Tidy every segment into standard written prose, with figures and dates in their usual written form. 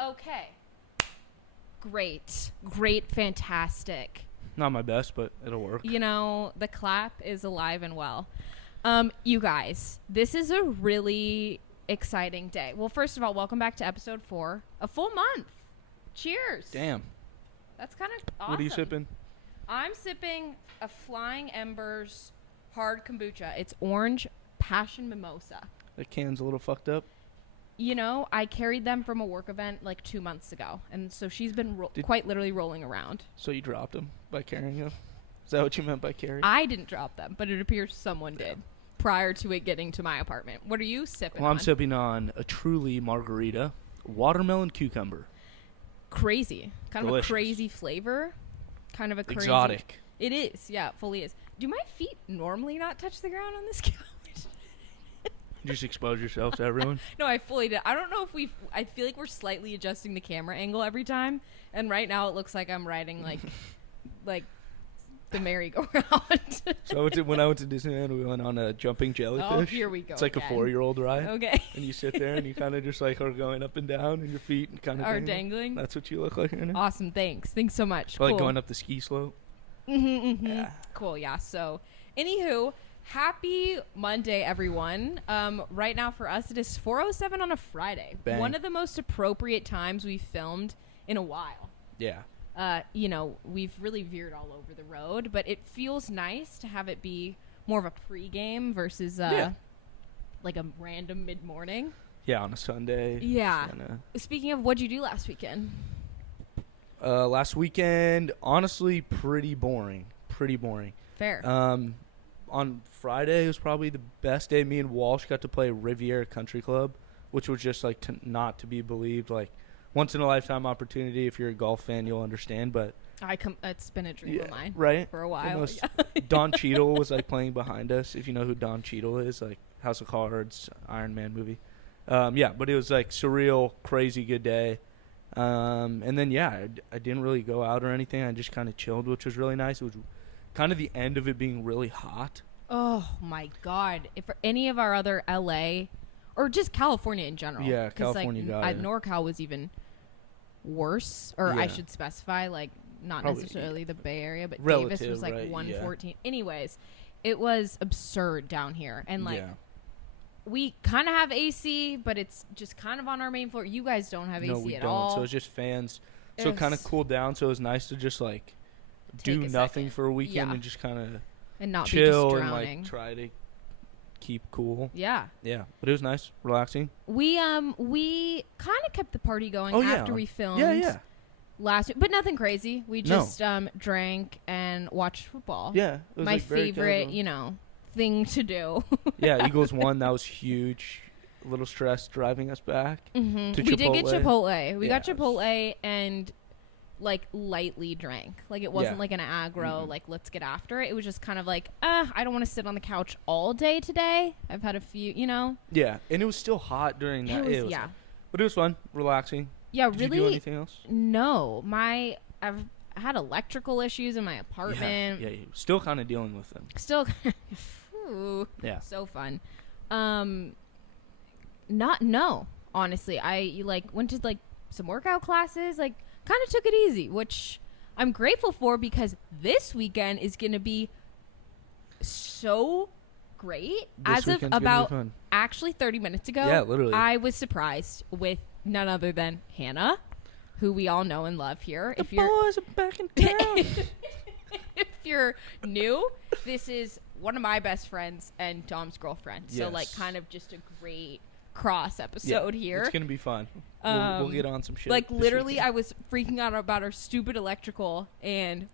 Okay. Great. Fantastic. Not my best, but it'll work. You know, the clap is alive and well. You guys, this is a really exciting day. Well, first of all, welcome back to episode 4. A full month. Cheers. Damn. That's kind of awesome. What are you sipping? I'm sipping a Flying Embers hard kombucha. It's orange passion mimosa. That can's a little fucked up. You know, I carried them from a work event like 2 months ago. And so she's been quite literally rolling around. So you dropped them by carrying them? Is that what you meant by carrying? I didn't drop them, but it appears someone did prior to it getting to my apartment. What are you sipping Well, on? I'm sipping on a Truly margarita, watermelon cucumber. Crazy. Kind Delicious. of a crazy flavor. Kind of a crazy. Exotic. It is. Yeah, it fully is. Do my feet normally not touch the ground on this couch? You just expose yourself to everyone. No, I fully did. I don't know if I feel like we're slightly adjusting the camera angle every time. And right now it looks like I'm riding like the merry-go-round. So when I went to Disneyland, we went on a jumping jellyfish. Oh, here we go. It's like again. a 4-year-old ride. Okay. And you sit there and you kind of just like are going up and down and your feet kind of Are dangling. That's what you look like right now. Awesome. Thanks so much. Or like Cool. going up the ski slope. Yeah. Cool. Yeah. So, anywho, happy Monday, everyone. Right now for us, it is 4:07 on a Friday. Bang. One of the most appropriate times we've filmed in a while. Yeah. You know, we've really veered all over the road, but it feels nice to have it be more of a pregame versus like a random mid-morning. Yeah, on a Sunday. Yeah. Kinda. Speaking of, what'd you do last weekend? Last weekend, honestly, pretty boring. Fair. On Friday, it was probably the best day. Me and Walsh got to play Riviera Country Club, which was just like not to be believed. Like once in a lifetime opportunity. If you're a golf fan, you'll understand. But It's been a dream of mine right for a while. Don Cheadle was like playing behind us. If you know who Don Cheadle is, like House of Cards, Iron Man movie. But it was like surreal, crazy good day. And then I didn't really go out or anything. I just kind of chilled, which was really nice. It was kind of the end of it being really hot. Oh my God! If any of our other LA or just California in general, Yeah, California got it. NorCal was even worse, or I Yeah. should specify, like not Probably, necessarily the Bay Area, but Relative, Davis was like right, 114. Anyways, it was absurd down here, and like Yeah. we kind of have AC, but it's just kind of on our main floor. You guys don't have No, AC we at don't. all. So it's just fans. So it kind of It's- cooled down. So it was nice to just like Take do a nothing second. for a weekend Yeah. and just kind of and not be chill just and drowning. like try to keep cool. Yeah. Yeah, but it was nice, relaxing. We kind of kept the party going after we filmed. Yeah. Last week, but nothing crazy. We No. just drank and watched football. Yeah, it was My like very favorite, casual. thing to do. Yeah, Eagles won. That was huge. A little stress driving us back. Mm-hmm. To We did get Chipotle. Chipotle. We Yeah, got it was- Chipotle and like lightly drank. Like it wasn't Yeah. like an aggro. Mhm. Like let's get after it. It was just kind of like, I don't want to sit on the couch all day today. I've had a few, Yeah, and it was still hot during that. It was, yeah. But it was fun, relaxing. Yeah, Did really. you do anything else? No, I've had electrical issues in my apartment. Yeah, still kind of dealing with them. Still, Ooh, Yeah. so fun. Honestly, I went to like some workout classes, like kind of took it easy, which I'm grateful for because this weekend is gonna be so great. This As of weekend's gonna be about fun. actually 30 minutes ago, Yeah, literally. I was surprised with none other than Hannah, who we all know and love here. The boys are back in town. If you're new, this is one of my best friends and Dom's girlfriend. So like Yes. kind of just a great cross episode here. It's gonna be fun. We'll get on some shit. Like this literally weekend. I was freaking out about our stupid electrical and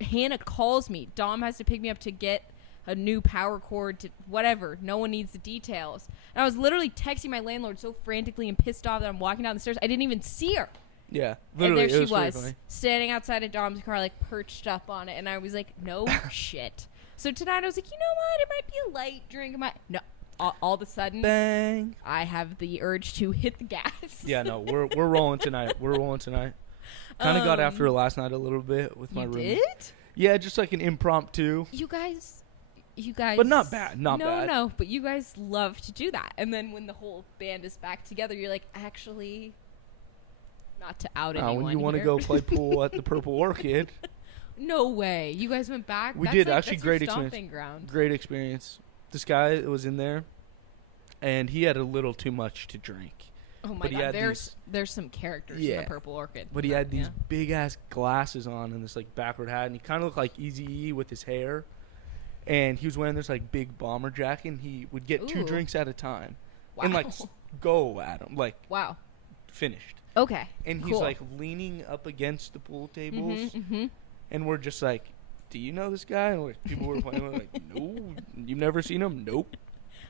Hannah calls me. Dom has to pick me up to get a new power cord to whatever. No one needs the details. And I was literally texting my landlord so frantically and pissed off that I'm walking down the stairs. I didn't even see her. Yeah, And literally, there she it was, pretty was, funny. standing outside of Dom's car, like perched up on it. And I was like, no shit. So tonight I was like, you know what? It might be a light drink. No. All of a sudden, Bang. I have the urge to hit the gas. Yeah, no, we're rolling tonight. Kind of got after it last night a little bit with my You room. did? Yeah, just like an impromptu. You guys. But not bad. Not bad. No, but you guys love to do that. And then when the whole band is back together, you're like, actually, Not to out Now, anyone when you want to here. go play pool at the Purple Orchid, No way. You guys went back? We That's did, like, actually, that's your great experience. stomping ground. great experience. This guy was in there, and he had a little too much to drink. Oh my But he god, had there's some characters in Yeah. the Purple Orchid. But he had these Yeah. big ass glasses on and this like backward hat, and he kind of looked like Eazy-E with his hair. And he was wearing this like big bomber jacket, and he would get 2 Ooh. drinks at a time, Wow. and like go at him, like Wow. finished. Okay. And he's Cool. like leaning up against the pool tables, Mm-hmm. and we're just like, "Do you know this guy?" And like people were playing, we're like, "No, you've never seen him." Nope.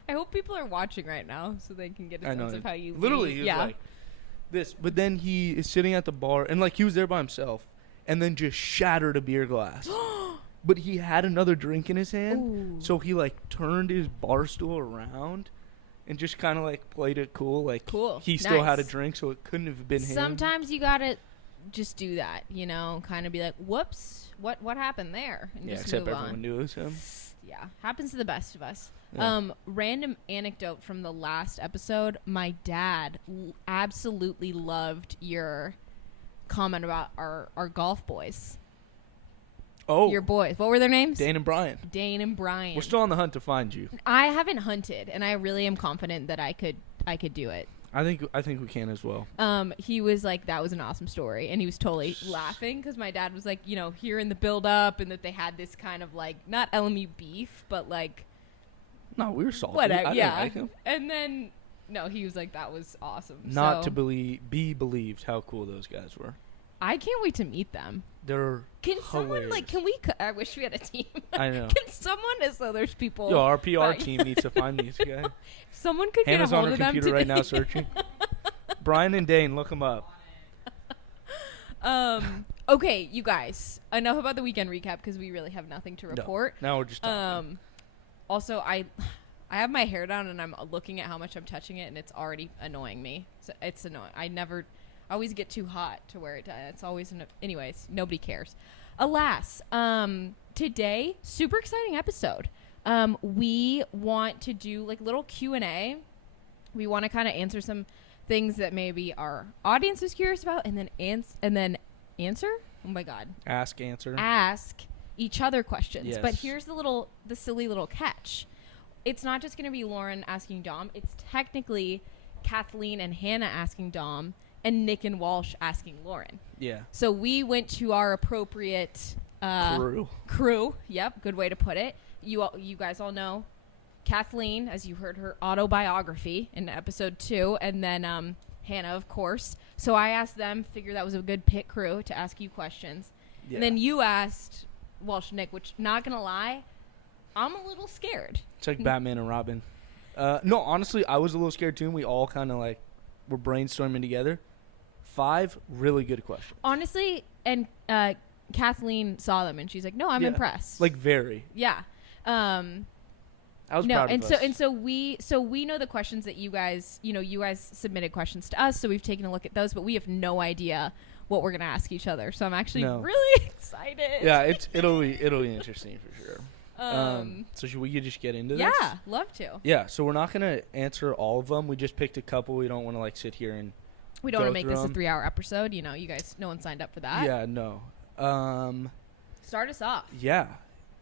I hope people are watching right now so they can get a I know. sense of how you Literally, lead. he was yeah. like this. But then he is sitting at the bar, and like he was there by himself, and then just shattered a beer glass. But he had another drink in his hand, Ooh. so he like turned his bar stool around, and just kind of like played it cool. Like Cool. he still had a Nice. drink, so it couldn't have been him. Sometimes you gotta just do that, you know, kind of be like, "Whoops, what happened there?" And Yeah, just except move everyone on. knew it was him. Yeah, happens to the best of us. Yeah. Random anecdote from the last episode. My dad absolutely loved your comment about our golf boys. Oh, Your boys. What were their names? Dane and Brian. Dane and Brian. We're still on the hunt to find you. I haven't hunted, and I really am confident that I could do it. I think we can as well. He was like, that was an awesome story, and he was totally laughing because my dad was like, you know, hearing the build up and that they had this kind of like not LMU beef, but like No, we were salty. whatever, I didn't yeah. like him. And then no, he was like, that was awesome. Not So, to be believed how cool those guys were. I can't wait to meet them. They're Can someone hilarious. like? Can we? I wish we had a team. I know. Can someone, as though there's people? Yo, our PR Right. team needs to find these guys. Someone could Hannah's get a on hold her of them computer right today. now searching. Brian and Dane, look them up. Okay, you guys. Enough about the weekend recap because we really have nothing to report. No, now we're just talking. Also, I have my hair down and I'm looking at how much I'm touching it and it's already annoying me. So it's annoying. I always get too hot to wear it. It's always anyways. Nobody cares. Alas, today super exciting episode. We want to do like little Q&A. We want to kind of answer some things that maybe our audience is curious about, and then answer. Oh my god. Ask, answer. Ask each other questions. Yes. But here's the silly little catch. It's not just going to be Lauren asking Dom. It's technically Kathleen and Hannah asking Dom, and Nick and Walsh asking Lauren. Yeah. So we went to our appropriate crew. Yep, good way to put it. You guys all know Kathleen, as you heard her autobiography in episode 2, and then Hannah, of course. So I asked them, figured that was a good pit crew to ask you questions. Yeah. And then you asked Walsh, Nick, which, not going to lie, I'm a little scared. It's like Batman and Robin. No, honestly, I was a little scared too, and we all kind of like were brainstorming together. 5 really good questions. Honestly, and Kathleen saw them, and she's like, no, I'm Yeah. impressed. Like very. Yeah. I was No, proud and of us. so we know the questions that you guys submitted questions to us, so we've taken a look at those, but we have no idea what we're gonna ask each other. So I'm actually really excited. Yeah, it'll be interesting for sure. Um, So should we just get into this? yeah, love to. Yeah, so we're not gonna answer all of them. We just picked a couple. We don't want to like sit here and We don't want go to make through this a 'em. 3-hour episode. You know, you guys, no one signed up for that. yeah, no. Start us off. Yeah.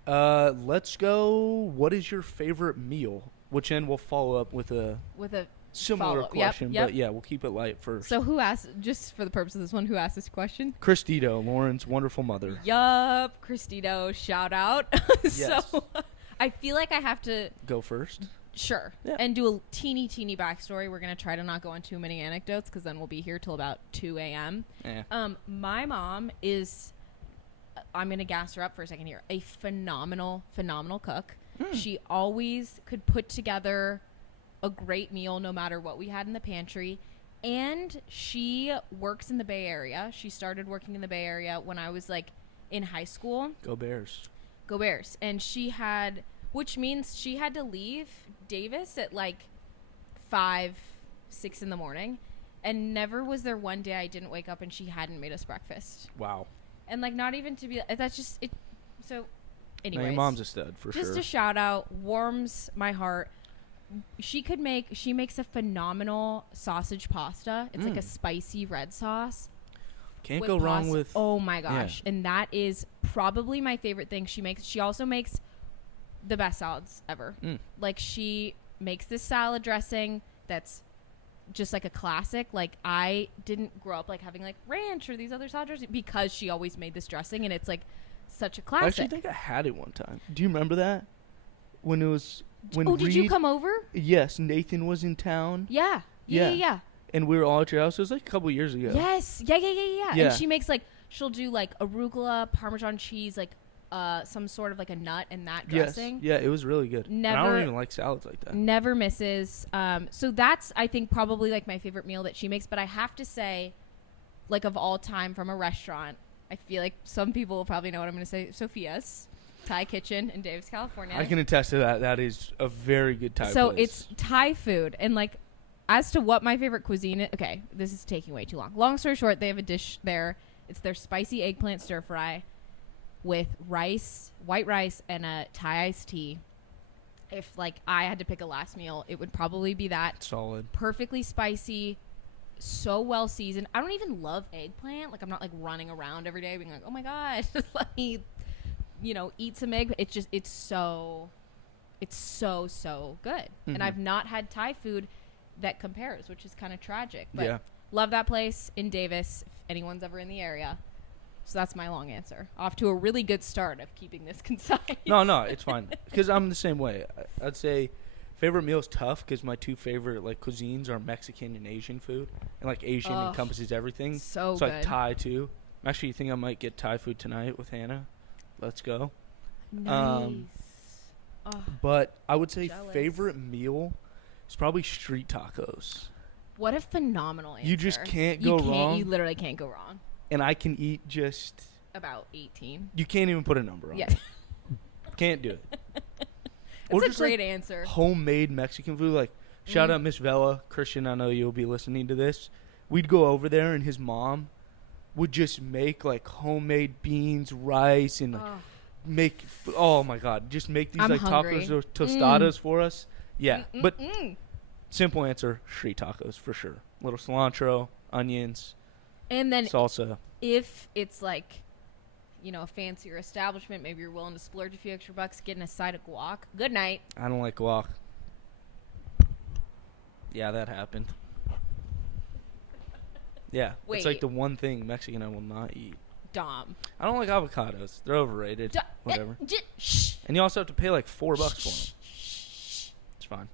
Let's go. What is your favorite meal? Which end we'll follow up with a With a similar follow-up. Yep, question, yep. but yeah, we'll keep it light first. so who asked, just for the purpose of this one, who asked this question? Chris Dito, Lauren's wonderful mother. Yup, Christito, shout out. Yes. So I feel like I have to Go first. Sure. Yeah. And do a teeny backstory. We're going to try to not go on too many anecdotes because then we'll be here till about 2 a.m. Yeah. My mom is, I'm going to gas her up for a second here, a phenomenal cook. She always could put together a great meal no matter what we had in the pantry. And she works in the Bay Area. She started working in the Bay Area when I was like in high school. Go Bears. Go Bears. And which means she had to leave Davis at like 5, 6 in the morning. And never was there one day I didn't wake up and she hadn't made us breakfast. Wow. And like not even to be, that's just it. So No, anyways. your mom's a stud for just sure. a shout out, warms my heart. She makes a phenomenal sausage pasta. It's like a spicy red sauce. Can't go wrong pasta. with. Oh my gosh. And that is probably my favorite thing she makes. She also makes the best salads ever. Like, she makes this salad dressing that's just like a classic. Like, I didn't grow up like having like ranch or these other salad dressings because she always made this dressing, and it's like such a classic. I actually think I had it one time. Do you remember that? When it was when did you come over? Yes, Nathan was in town. Yeah. And we were all at your house. It was like a couple years ago. Yes. Yeah. Yeah. And she makes like, she'll do like arugula, Parmesan cheese, like some sort of like a nut in that dressing. Yes. Yeah, it was really good. And I don't even like salads like that. Never misses. So that's, I think, probably like my favorite meal that she makes. But I have to say, like, of all time from a restaurant, I feel like some people will probably know what I'm going to say. Sophia's Thai Kitchen in Davis, California. I can attest to that. That is a very good Thai So place. it's Thai food. And like, as to what my favorite cuisine is, okay, this is taking way too long. Long story short, they have a dish there. It's their spicy eggplant stir fry with rice, white rice, and a Thai iced tea. If like I had to pick a last meal, it would probably be that. Solid. Perfectly spicy, so well seasoned. I don't even love eggplant. Like, I'm not like running around every day being like, oh my god, let me, eat some egg. It's just, it's so good. Mm-hmm. And I've not had Thai food that compares, which is kind of tragic. But Yeah. love that place in Davis, if anyone's ever in the area. So that's my long answer. Off to a really good start of keeping this concise. No, it's fine. Because I'm the same way. I'd say favorite meal is tough because my two favorite like cuisines are Mexican and Asian food. And like Asian encompasses everything. So like good. Thai too. I'm actually think I might get Thai food tonight with Hannah. Let's go. Nice. But I would say Jealous. favorite meal is probably street tacos. What a phenomenal answer. You just can't go wrong. You literally can't go wrong. And I can eat just. About 18. You can't even put a number on Yeah. it. Can't do it. Or That's a just, great like, answer. Homemade Mexican food. Like, shout out Miss Vela. Christian, I know you'll be listening to this. We'd go over there, and his mom would just make, like, homemade beans, rice, and, like, oh, my God. Just make these, I'm like, hungry. tacos or tostadas for us. Yeah. But Mm-mm. simple answer, street tacos for sure. Little cilantro, onions, And then salsa. if it's like, a fancier establishment, maybe you're willing to splurge a few extra bucks, getting a side of guac. Good night. I don't like guac. Yeah, that happened. Yeah, it's like Wait. the one thing Mexican I will not eat. Dom. I don't like avocados. They're overrated. Whatever. Shh. And you also have to pay like $4 for them. It's fine.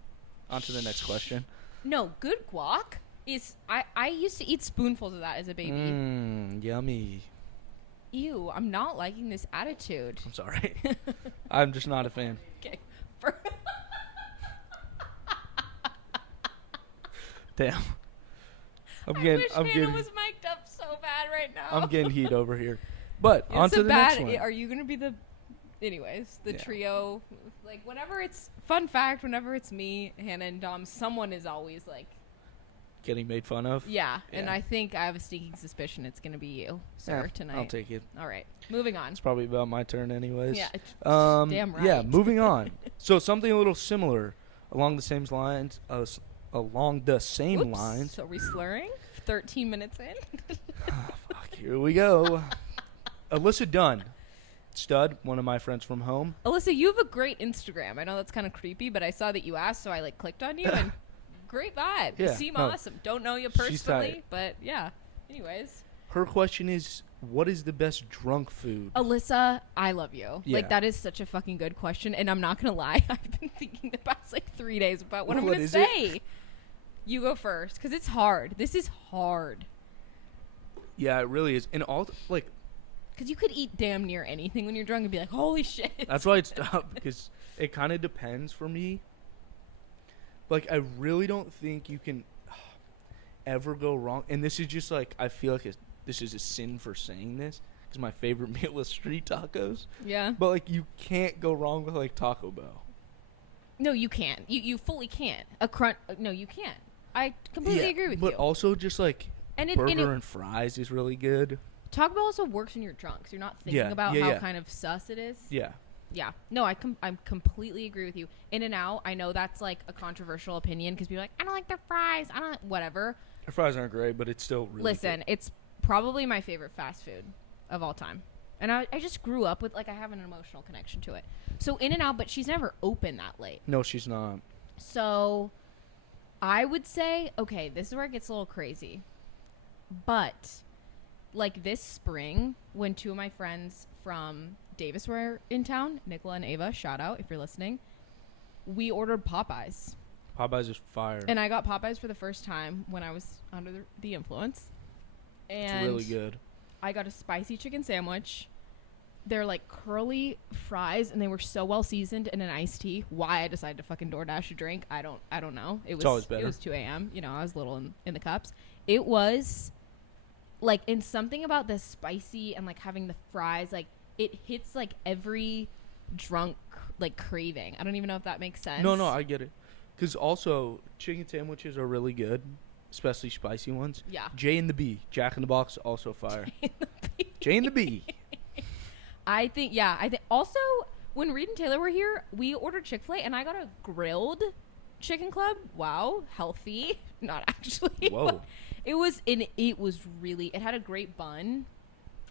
On to the next question. No, good guac is, I used to eat spoonfuls of that as a baby. Yummy. Ew, I'm not liking this attitude. I'm sorry. I'm just not a fan. Okay. Damn. I wish Hannah was mic'd up so bad right now. I'm getting heat over here. But on It's to a the bad. next one. Are you gonna be the? Anyways, the Yeah. trio. Like, whenever it's fun fact, whenever it's me, Hannah, and Dom, someone is always like, Getting made fun of. yeah. And Yeah. I think I have a sneaking suspicion it's gonna be you, sir, Yeah, tonight. I'll take it. All right, moving on. It's probably about my turn anyways. Yeah. Damn right. Yeah, moving on. So something a little similar along the same lines. Lines. So are we slurring? 13 minutes in. Fuck, here we go. Alyssa Dunn, stud, one of my friends from home. Alyssa, you have a great Instagram. I know that's kind of creepy, but I saw that you asked, so I like clicked on you and great vibe. You Yeah, seem no. awesome. Don't know you She's personally, tight. but yeah. Anyways. Her question is, what is the best drunk food? Alyssa, I love you. Yeah. Like, that is such a fucking good question, and I'm not gonna lie. I've been thinking the past like 3 days about what I'm What gonna is say. it? You go first, because it's hard. This is hard. Yeah, it really is. And all like Because you could eat damn near anything when you're drunk and be like, holy shit. that's why it's tough because it kind of depends for me. Like I really don't think you can ever go wrong. And this is just like I feel like this is a sin for saying this because my favorite meal is street tacos. Yeah. But like you can't go wrong with like Taco Bell. No, you can't. You fully can't. No, you can't. I completely agree with but you. also just like And burger and fries is really good. Taco Bell also works when you're drunk, so you're not thinking Yeah, about yeah, how yeah. kind of sus it is. Yeah. Yeah. No, I completely agree with you. In-N-Out, I know that's like a controversial opinion because people are like, I don't like their fries. I don't whatever. Their fries aren't great, but it's still really Listen, good. it's probably my favorite fast food of all time. And I just grew up with, like, I have an emotional connection to it. So In-N-Out, but she's never open that late. No, she's not. So I would say, okay, this is where it gets a little crazy. But, like, this spring, when two of my friends from Davis were in town, Nicola and Ava, shout out if you're listening, we ordered Popeyes. Popeyes is fire. And I got Popeyes for the first time when I was under the influence. And it's really good. I got a spicy chicken sandwich. They're like curly fries, and they were so well seasoned, in an iced tea. Why I decided to fucking DoorDash a drink, I don't know. It's always better. It was 2 a.m. You know, I was little in the cups. It was like, in something about the spicy and like having the fries, like it hits like every drunk like craving. I don't even know if that makes sense. No, I get it. Because also chicken sandwiches are really good, especially spicy ones. Yeah. J and the B, Jack in the Box, also fire. J and the B. I think also when Reed and Taylor were here, we ordered Chick-fil-A and I got a grilled chicken club. Wow, healthy. Not actually. Whoa. It was really, it had a great bun,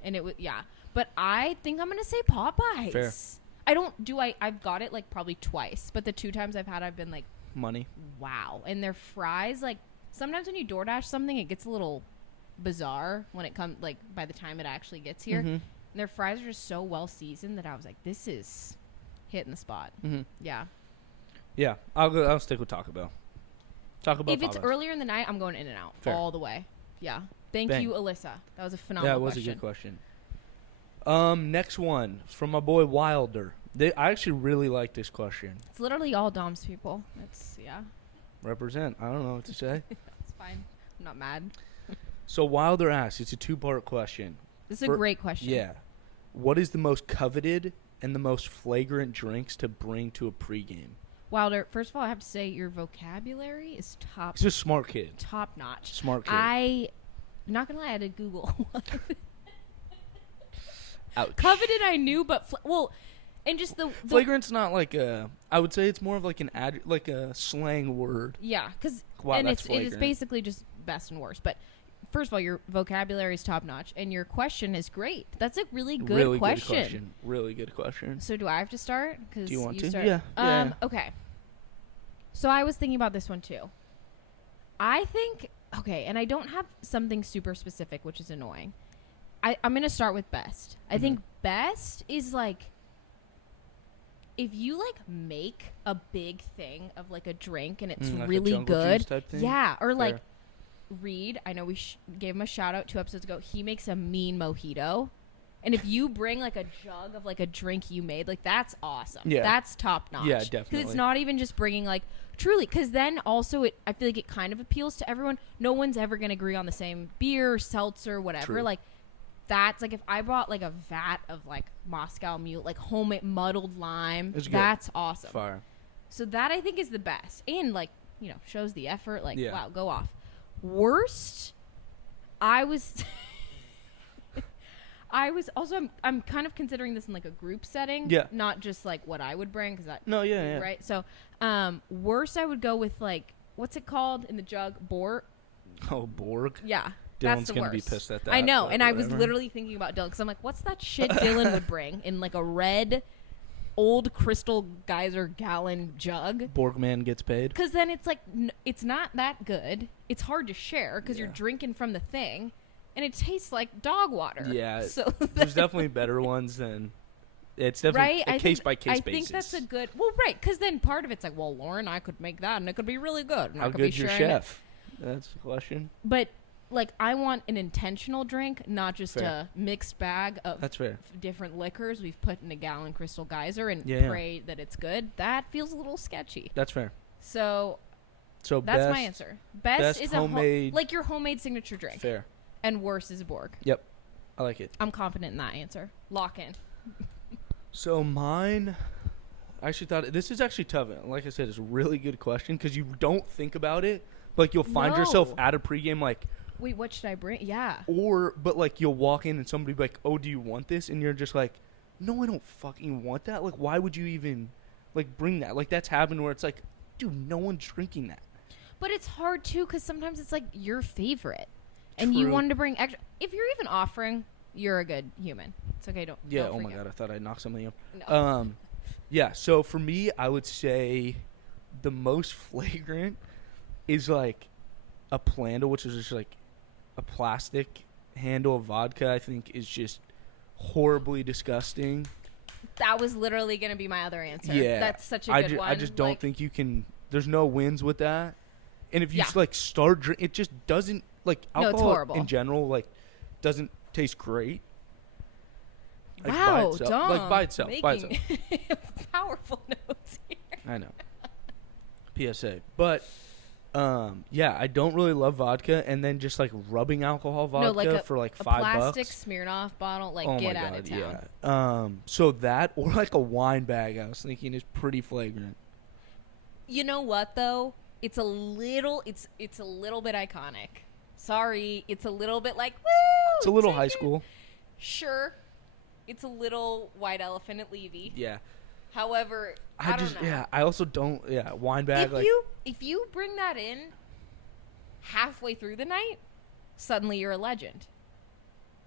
and it was, yeah. But I think I'm gonna say Popeyes. Fair. I've got it like probably twice, but the 2 times I've been like, Money. wow. And their fries, like, sometimes when you DoorDash something, it gets a little bizarre when it comes, like, by the time it actually gets here. Mm-hmm. And their fries are just so well seasoned that I was like, this is hitting the spot. Mm-hmm. Yeah. Yeah, I'll stick with Taco Bell. Taco Bell. If it's Popeyes. earlier in the night, I'm going In-N-Out Fair. all the way. Yeah. Thank Bang. you, Alyssa. That was a phenomenal question. That was a good question. Next one from my boy Wilder. I actually really like this question. It's literally all Dom's people. It's, yeah. Represent. I don't know what to say. It's fine. I'm not mad. So Wilder asks, it's a 2-part question. This is a great question. Yeah. What is the most coveted and the most flagrant drinks to bring to a pregame? Wilder, first of all, I have to say your vocabulary is top He's a smart kid. notch. Smart kid. I'm not going to lie, I had to Google. Ouch. Coveted I knew, but and just the Flagrant's not like a. I would say it's more of like like a slang word. yeah, because Wow, and that's it is flagrant. basically just best and worst. But first of all, your vocabulary is top notch, and your question is great. That's a really good question. Really good question. So do I have to start? Cause Do you want to? Start. Yeah. Okay. So I was thinking about this one too. I think and I don't have something super specific, which is annoying. I'm gonna start with best. I think best is like, if you like make a big thing of like a drink and it's like a really Jungle good, Juice type thing? yeah, or Fair. like Reed, I know we gave him a shout out 2 episodes ago. He makes a mean mojito, and if you bring like a jug of like a drink you made, like that's awesome. Yeah. That's top notch. Yeah, Because definitely. it's not even just bringing like truly. Because then also I feel like it kind of appeals to everyone. No one's ever gonna agree on the same beer, seltzer, whatever. True. Like. That's like if I brought like a vat of like Moscow Mule, like homemade muddled lime, It's good. that's awesome. Fire. So that I think is the best, and like, you know, shows the effort. Like, Yeah. wow, go off. Worst, I was also I'm kind of considering this in like a group setting, Yeah. not just like what I would bring because that No, yeah. right. So worst I would go with like, what's it called in the jug? Borg. Oh, Borg. Yeah. Dylan's That's the gonna be worst. pissed at that. I know, but and I was whatever. literally thinking about Dylan because I'm like, what's that shit Dylan would bring in like a red, old Crystal Geyser gallon jug? Borgman gets paid. Because then it's like, it's not that good. It's hard to share because you're Yeah. drinking from the thing, and it tastes like dog water. Yeah, So There's definitely better ones than. It's definitely right, a case by case I basis. think that's a good. Well, right, because then part of it's like, well, Lauren, I could make that, and it could be really good. And I How could good's be your sharing it. chef? That's the question. But like, I want an intentional drink, not just Fair. a mixed bag of That's fair. different liquors we've put in a gallon Crystal Geyser and Yeah. pray that it's good. That feels a little sketchy. That's fair. So So that's best, my answer. Best, best is homemade- like your homemade signature drink, Fair. and worst is a Borg. Yep. I like it. I'm confident in that answer. Lock in. So mine, I actually thought this is actually tough. Like I said, it's a really good question because you don't think about it. Like you'll find yourself No. at a pregame like, Wait, what should I bring? Yeah. but like you'll walk in and somebody be like, oh, do you want this? And you're just like, no, I don't fucking want that. Like, why would you even like bring that? Like that's happened where it's like, dude, no one's drinking that. But it's hard too because sometimes it's like your favorite. And you True. wanted to bring extra. If you're even offering, you're a good human. It's okay. Don't. Yeah. Don't Oh my forget. god, I thought I knocked something up. No. Yeah. So for me, I would say the most flagrant is like a Planda, which is just like a plastic handle of vodka. I think is just horribly disgusting. That was literally gonna be my other answer. Yeah, That's such a good one. I just don't like, think you can. There's no wins with that. And if you Yeah. just, like start drink, it just doesn't like No, it's alcohol horrible. in general. Like doesn't taste great. Like, by Wow, itself. Dom, Like by itself. By making itself. powerful notes here. I know. PSA. But yeah, I don't really love vodka, and then just like rubbing alcohol vodka like for like A $5. plastic Smirnoff bottle, like Oh get my out god, of town. yeah. So that or like a wine bag, I was thinking is pretty flagrant. You know what though? It's a little bit iconic. Sorry, it's a little bit like woo. It's a little take high it. school. Sure, it's a little white elephant at Levy. Yeah. However, I don't know. Yeah, I also don't. Yeah, wine bag. If you bring that in halfway through the night, suddenly you're a legend.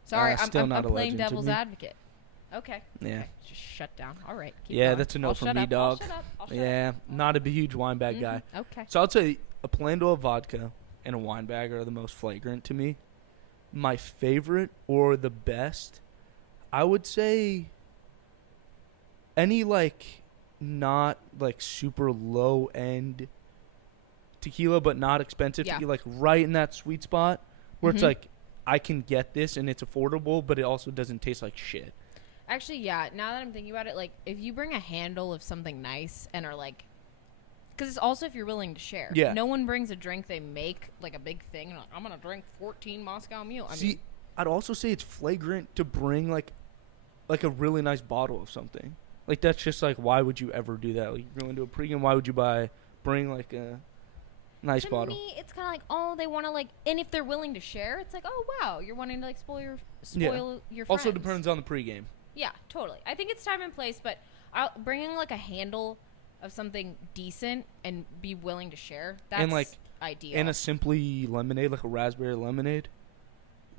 Sorry, still I'm not a playing legend to devil's me. advocate. Okay. Yeah. Okay, just shut down. All right. Keep Yeah, going. that's a no I'll from shut me, up, dog. I'll shut Yeah, up. not a huge wine bag guy. Okay. So I'd say a Plando of vodka and a wine bag are the most flagrant to me. My favorite or the best, I would say any like not like super low end tequila but not expensive Yeah. tequila, like right in that sweet spot where it's Mhm. like I can get this and it's affordable but it also doesn't taste like shit. Actually, yeah. Now that I'm thinking about it, like if you bring a handle of something nice and are like, because it's also if you're willing to share. Yeah. No one brings a drink they make like a big thing. And like, I'm gonna drink 14 Moscow Mule. I See, mean, I'd also say it's flagrant to bring like a really nice bottle of something. Like that's just like why would you ever do that? Like you're going to a pregame, why would you bring like a nice to bottle? me, it's kind of like, oh, they want to like, and if they're willing to share, it's like, oh wow, you're wanting to like spoil your friends. Also depends on the pregame. Yeah, totally. I think it's time and place, but bringing like a handle of something decent and be willing to share. That's And, like, ideal. And a Simply lemonade, like a raspberry lemonade.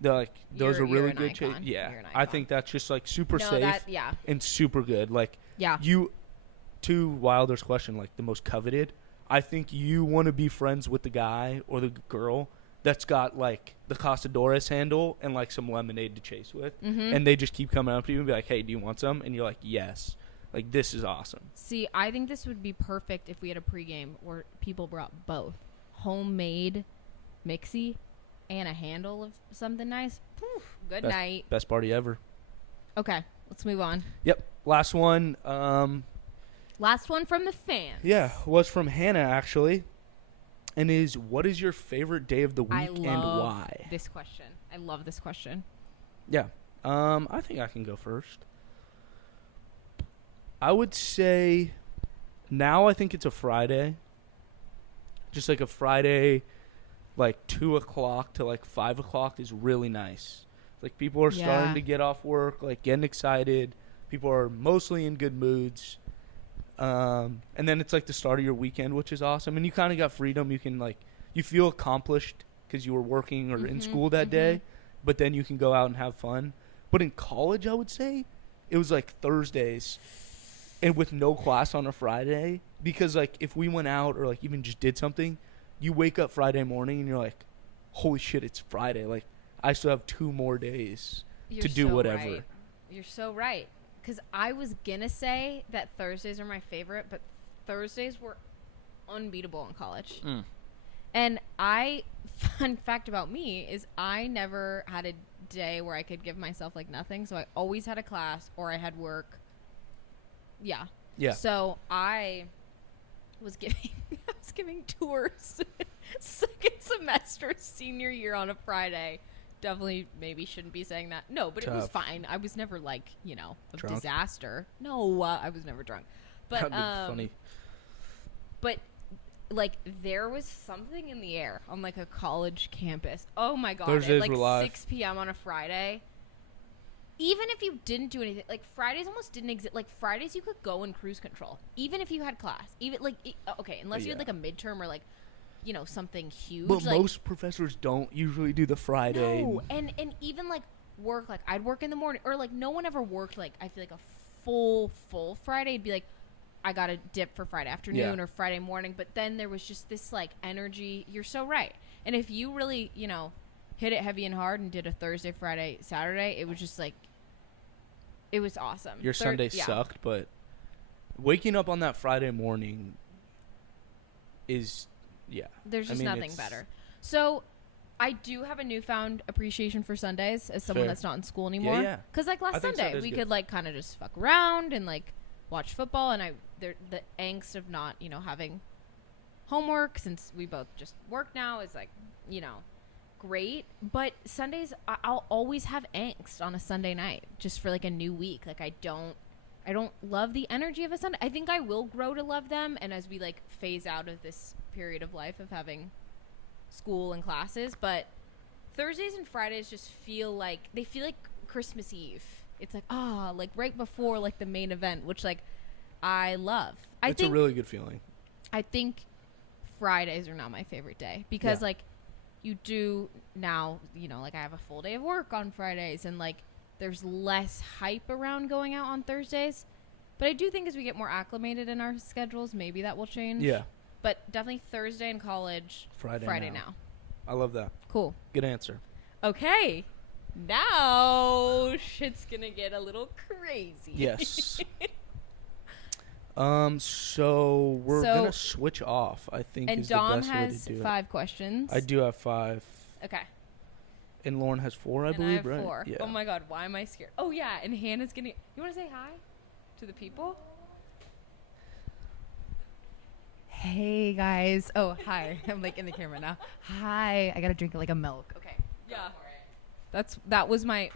Those are You're really an good. icon. Yeah, You're an I icon. think that's just like super no, safe yeah, and super good. Like yeah. you, to Wilder's question, like the most coveted. I think you want to be friends with the guy or the girl that's got like the Costadores handle and like some lemonade to chase with, Mhm. and they just keep coming up to you and be like, "Hey, do you want some?" And you're like, "Yes." Like this is awesome. See, I think this would be perfect if we had a pregame where people brought both homemade mixie and a handle of something nice. Poof, good night. Best party ever. Okay, let's move on. Yep. Last one. Last one from the fans. Yeah, was from Hannah actually, and is what is your favorite day of the week I and love why? this question. I love this question. Yeah. I think I can go first. I would say now I think it's a Friday. Just like a Friday, like 2 o'clock to like 5 o'clock is really nice. Like people are Yeah. starting to get off work, like getting excited. People are mostly in good moods. And then it's like the start of your weekend, which is awesome. And you kind of got freedom. You can like, you feel accomplished because you were working or in Mhm, school that mhm. day, but then you can go out and have fun. But in college, I would say it was like Thursdays and with no class on a Friday, because like if we went out or like even just did something, you wake up Friday morning and you're like, holy shit, it's Friday. Like I still have 2 more days You're to do so whatever. right. You're so right. Because I was going to say that Thursdays are my favorite, but Thursdays were unbeatable in college. And fun fact about me is I never had a day where I could give myself like nothing. So I always had a class or I had work. Yeah. Yeah. So I was giving tours second semester senior year on a Friday. Definitely maybe shouldn't be saying that. No, but it was Tough. fine. I was never like, a Drunk? disaster. No, I was never drunk. But That'd be funny. But like there was something in the air on like a college campus. Oh my god. Thursdays At were like live. 6 p.m. on a Friday. Even if you didn't do anything, like Fridays almost didn't exist. Like Fridays you could go in cruise control. Even if you had class. Even like okay, unless you had Yeah. like a midterm or like something huge. But like, most professors don't usually do the Friday. no, and even like work, like I'd work in the morning, or like no one ever worked like I feel like a full Friday. It'd be like I got to dip for Friday afternoon or Friday morning, but then there was just this like energy. You're so right. And if you really, hit it heavy and hard and did a Thursday, Friday, Saturday, it was just like, it was awesome. Your Sunday sucked, but waking up on that Friday morning is, there's just nothing better. So I do have a newfound appreciation for Sundays as someone that's not in school anymore. Yeah. Because like last Sunday, we could like kind of just fuck around and like watch football, and the angst of not, having homework, since we both just work now, is like, great. But Sundays, I'll always have angst on a Sunday night just for like a new week. Like I don't love the energy of a Sunday. I think I will grow to love them, and as we like phase out of this period of life of having school and classes, but Thursdays and Fridays just feel like Christmas Eve. It's like like right before like the main event, which like I love. It's a really good feeling. I think Fridays are not my favorite day because like you do now, like I have a full day of work on Fridays, and like there's less hype around going out on Thursdays. But I do think as we get more acclimated in our schedules, maybe that will change. Yeah. But definitely Thursday in college, Friday now. I love that. Cool. Good answer. Okay. Now shit's gonna get a little crazy. Yes. So we're gonna switch off, I think, and is Dom the best way has to do 5 questions. I do have 5. Okay. And Lauren has 4, I and believe, I have right? 4. Yeah. Oh my god, why am I scared? Oh yeah, and Hannah's gonna. You want to say hi to the people? Hey guys. Oh, hi. I'm like in the camera now. Hi. I gotta drink like a milk. Okay. Yeah. That was my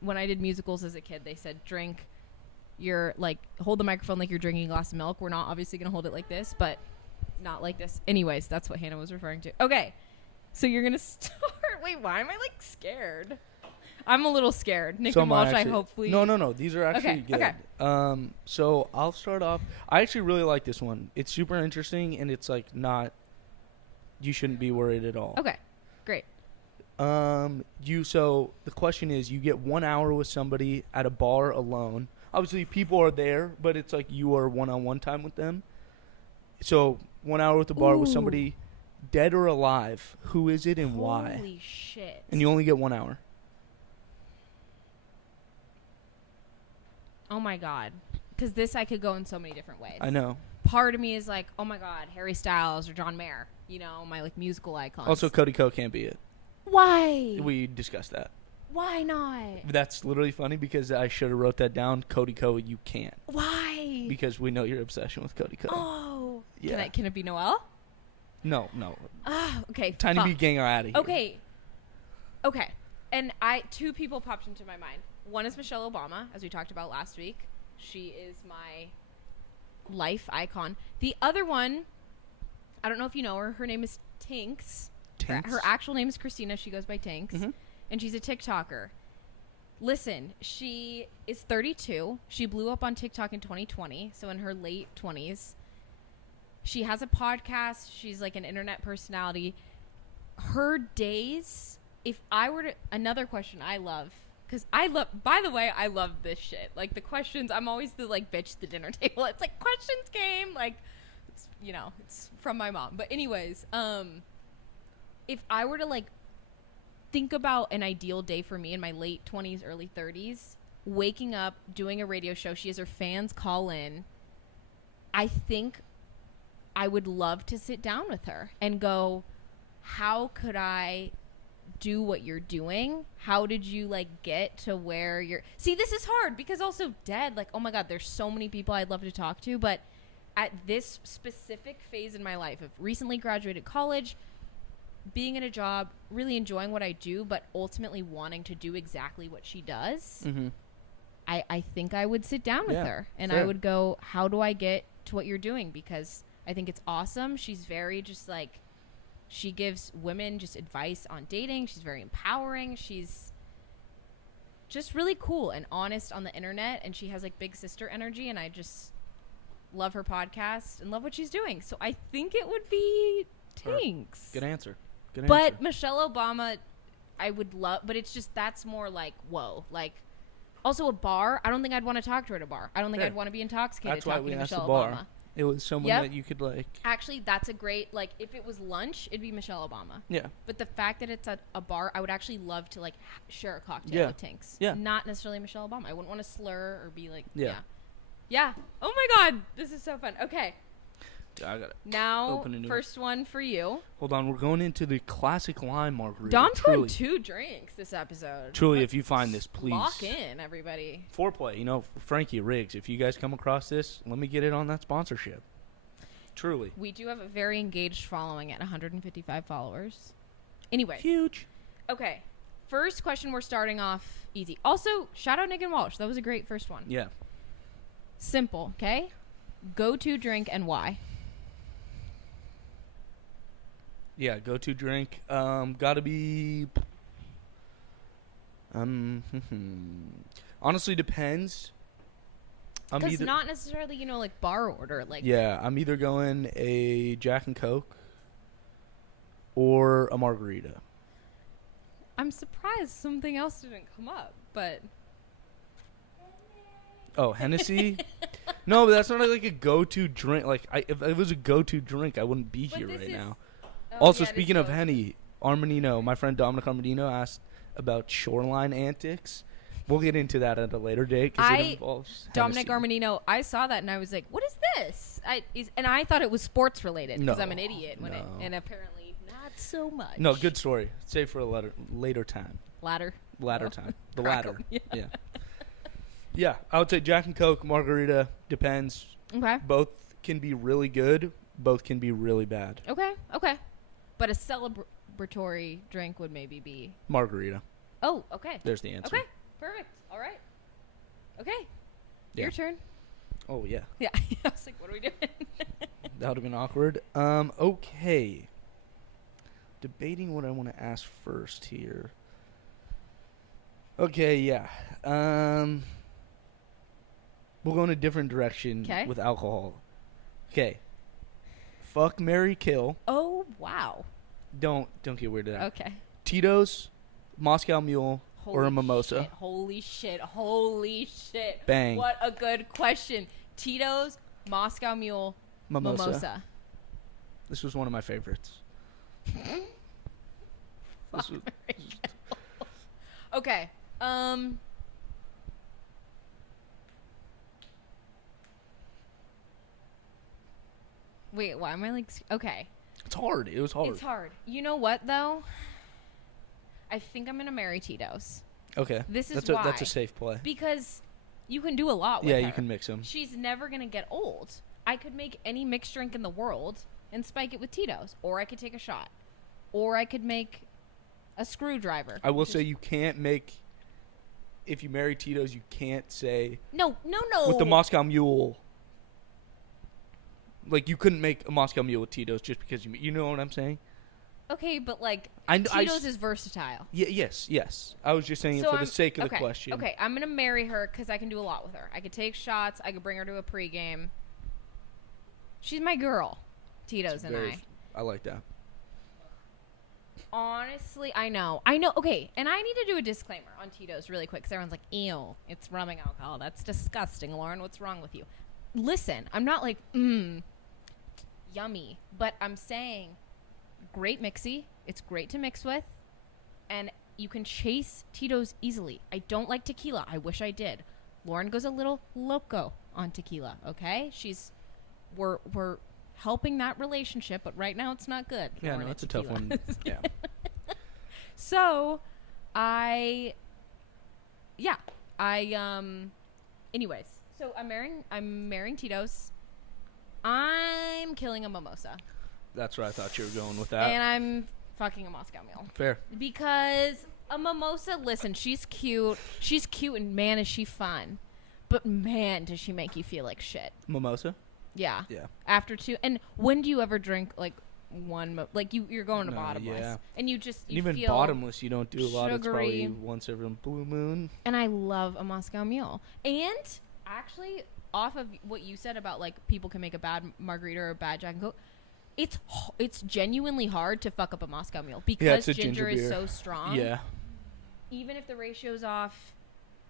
when I did musicals as a kid. They said drink your like hold the microphone like you're drinking a glass of milk. We're not obviously gonna hold it like this, but not like this. Anyways, that's what Hannah was referring to. Okay. So you're gonna start. Wait, why am I like scared? I'm a little scared. Nick and Walsh, I hopefully. No. These are actually good. Okay. So I'll start off. I actually really like this one. It's super interesting, and it's like not. You shouldn't be worried at all. Okay. Great. So the question is, you get 1 hour with somebody at a bar alone. Obviously, people are there, but it's like you are one-on-one time with them. So 1 hour with the bar with somebody, dead or alive. Who is it and why? Holy shit. And you only get 1 hour. Oh my god. Because this I could go in so many different ways. I know. Part of me is like, oh my god, Harry Styles or John Mayer. My like musical icons. Also, Cody Ko can't be it. Why? We discussed that. Why not? That's literally funny because I should have wrote that down. Cody Ko, you can't. Why? Because we know your obsession with Cody Ko. Oh. Yeah. Can it be Noelle? No. Ah, okay. Tiny B gang are out of here. Okay. And 2 people popped into my mind. One is Michelle Obama, as we talked about last week. She is my life icon. The other one, I don't know if you know her. Her name is Tinks. Her actual name is Christina. She goes by Tinks. Mm-hmm. And she's a TikToker. Listen, she is 32. She blew up on TikTok in 2020, so in her late 20s. She has a podcast. She's like an internet personality. Her days, if I were to... Another question I love... Because by the way, I love this shit. Like, the questions, I'm always the, like, bitch at the dinner table. It's like, questions game. Like, it's, it's from my mom. But anyways, if I were to, like, think about an ideal day for me in my late 20s, early 30s, waking up, doing a radio show, she has her fans call in, I think I would love to sit down with her and go, how could I... do what you're doing? How did you like get to where you're... See, this is hard because also dead, like, oh my god, there's so many people I'd love to talk to, but at this specific phase in my life of recently graduated college, being in a job, really enjoying what I do, but ultimately wanting to do exactly what she does, I think I would sit down with her and I would go, how do I get to what you're doing? Because I think it's awesome. She's very just like... She gives women just advice on dating. She's very empowering. She's just really cool and honest on the internet. And she has like big sister energy. And I just love her podcast and love what she's doing. So I think it would be Thanks. Good answer. Good answer. But Michelle Obama, I would love, but it's just that's more like whoa, like. Also, a bar. I don't think I'd want to talk to her at a bar. I don't think Yeah. I'd want to be intoxicated That's why talking we to asked the Michelle bar. Obama. It was someone Yep. that you could like. Actually, that's a great like. If it was lunch, it'd be Michelle Obama. Yeah. But the fact that it's at a bar, I would actually love to like share a cocktail Yeah. with Tinks. Yeah. Not necessarily Michelle Obama. I wouldn't want to slur or be like. Yeah. Yeah. Oh my God, this is so fun. Okay, I got it. now Open a new first one for you. Hold on, we're going into the classic lime margarita. Dom's truly, pouring 2 drinks this episode. truly, if you find this, please. Lock in, everybody. Foreplay, you know, Frankie Riggs. If you guys come across this, let me get it on that sponsorship. Truly. We do have a very engaged following at 155 followers. Anyway, Huge. okay. First question, we're starting off easy. Also, shout out Nick and Walsh. That was a great first one. Yeah. Simple, okay? Go-to drink and why? Yeah, go-to drink. Gotta be... honestly, depends. I'm Because either... not necessarily, you know, like bar order. Like, Yeah, I'm either going a Jack and Coke or a margarita. I'm surprised something else didn't come up, but Oh, Hennessy? No, but that's not like a go-to drink. Like, if it was a go-to drink, I wouldn't be But here this right is- now. Oh, Also, yeah, it is speaking of go-to. Henny, Armanino, my friend Dominic Armanino asked about shoreline antics. We'll get into that at a later date because it involves Dominic Hennessy. Armanino, I saw that and I was like, "What is this?" And I thought it was sports related because No, I'm an idiot no. and apparently not so much. No, good story. Save for a later time. Ladder. Latter Oh. time. The Crack latter. 'em, Yeah. Yeah, I would say Jack and Coke, margarita, depends. Okay. Both can be really good. Both can be really bad. Okay. Okay. But a celebratory drink would maybe be. Margarita. Oh, okay. There's the answer. Okay. Perfect. All right. Okay. Yeah. Your turn. Oh, yeah. Yeah. I was like, what are we doing? That would have been awkward. Okay. Debating what I want to ask first here. Okay, yeah. We'll go in a different direction 'Kay. with alcohol. Okay. Fuck, marry, kill. Oh, wow. Don't get weirded out. Okay. Tito's, Moscow Mule, or a Holy mimosa. shit, holy shit. Holy shit. Bang. What a good question. Tito's, Moscow Mule, Mimosa. This was one of my favorites. This was- Okay. Wait, why am I like okay. it's hard. It was hard. It's hard. You know what though? I think I'm going to marry Tito's Okay. This is that's why. a safe play. because you can do a lot with Yeah, her. you can mix them. She's never going to get old. I could make any mixed drink in the world and spike it with Tito's, or I could take a shot, or I could make a screwdriver. I will say you can't make. If you marry Tito's, you can't say No. with the Moscow Mule. Like you couldn't make a Moscow Mule with Tito's just because you know what I'm saying. Okay, but like I Tito's is versatile. Yes. I was just saying it So for I'm- the sake of okay, the question. Okay, I'm gonna marry her because I can do a lot with her. I could take shots. I could bring her to a pregame. She's my girl, Tito's and I like that. Honestly, I know. Okay, and I need to do a disclaimer on Tito's really quick because everyone's like, "Ew, it's rubbing alcohol. That's disgusting, Lauren. What's wrong with you?" Listen, I'm not like, yummy, but I'm saying, great mixy. It's great to mix with, and you can chase Tito's easily. I don't like tequila. I wish I did. Lauren goes a little loco on tequila. Okay, we're helping that relationship, but right now it's not good. Yeah, Lauren no, and that's a tough tequila. one. Yeah. So, anyways, so I'm marrying Tito's. I'm killing a mimosa. That's where I thought you were going with that. And I'm fucking a Moscow Mule. Fair. Because a mimosa, listen, she's cute. She's cute and man, is she fun. But man, does she make you feel like shit. Mimosa? Yeah. Yeah. After 2. And when do you ever drink like one, like you're going to No, bottomless. yeah. And you just, And you even feel bottomless, you don't do a lot. It's probably sugary. once every blue moon. And I love a Moscow Mule. And actually, off of what you said about like people can make a bad margarita or a bad Jack and Coke, it's genuinely hard to fuck up a Moscow Mule because Yeah, it's a ginger ginger is beer. so strong. Yeah. Even if the ratio's off,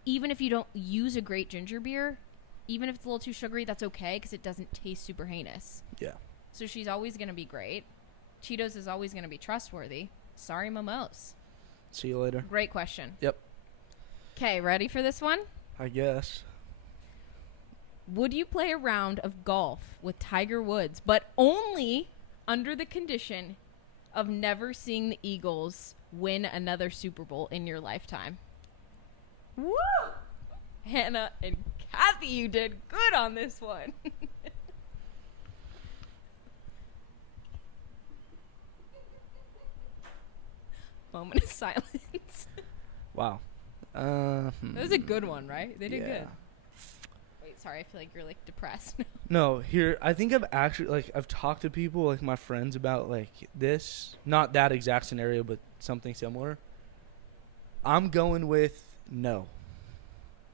even if you don't use a great ginger beer, even if it's a little too sugary, that's okay because it doesn't taste super heinous. Yeah. So she's always going to be great. Cheetos is always going to be trustworthy. Sorry, Momos. See you later. Great question. Yep. Okay, ready for this one? I guess. Would you play a round of golf with Tiger Woods, but only under the condition of never seeing the Eagles win another Super Bowl in your lifetime? Woo! Hannah and Kathy, you did good on this one. Moment of silence. Wow. That was a good one, right? They did yeah. good. Wait, sorry, I feel like you're like depressed. No, here I think I've actually I've talked to people like my friends about like this, not that exact scenario, but something similar. I'm going with no.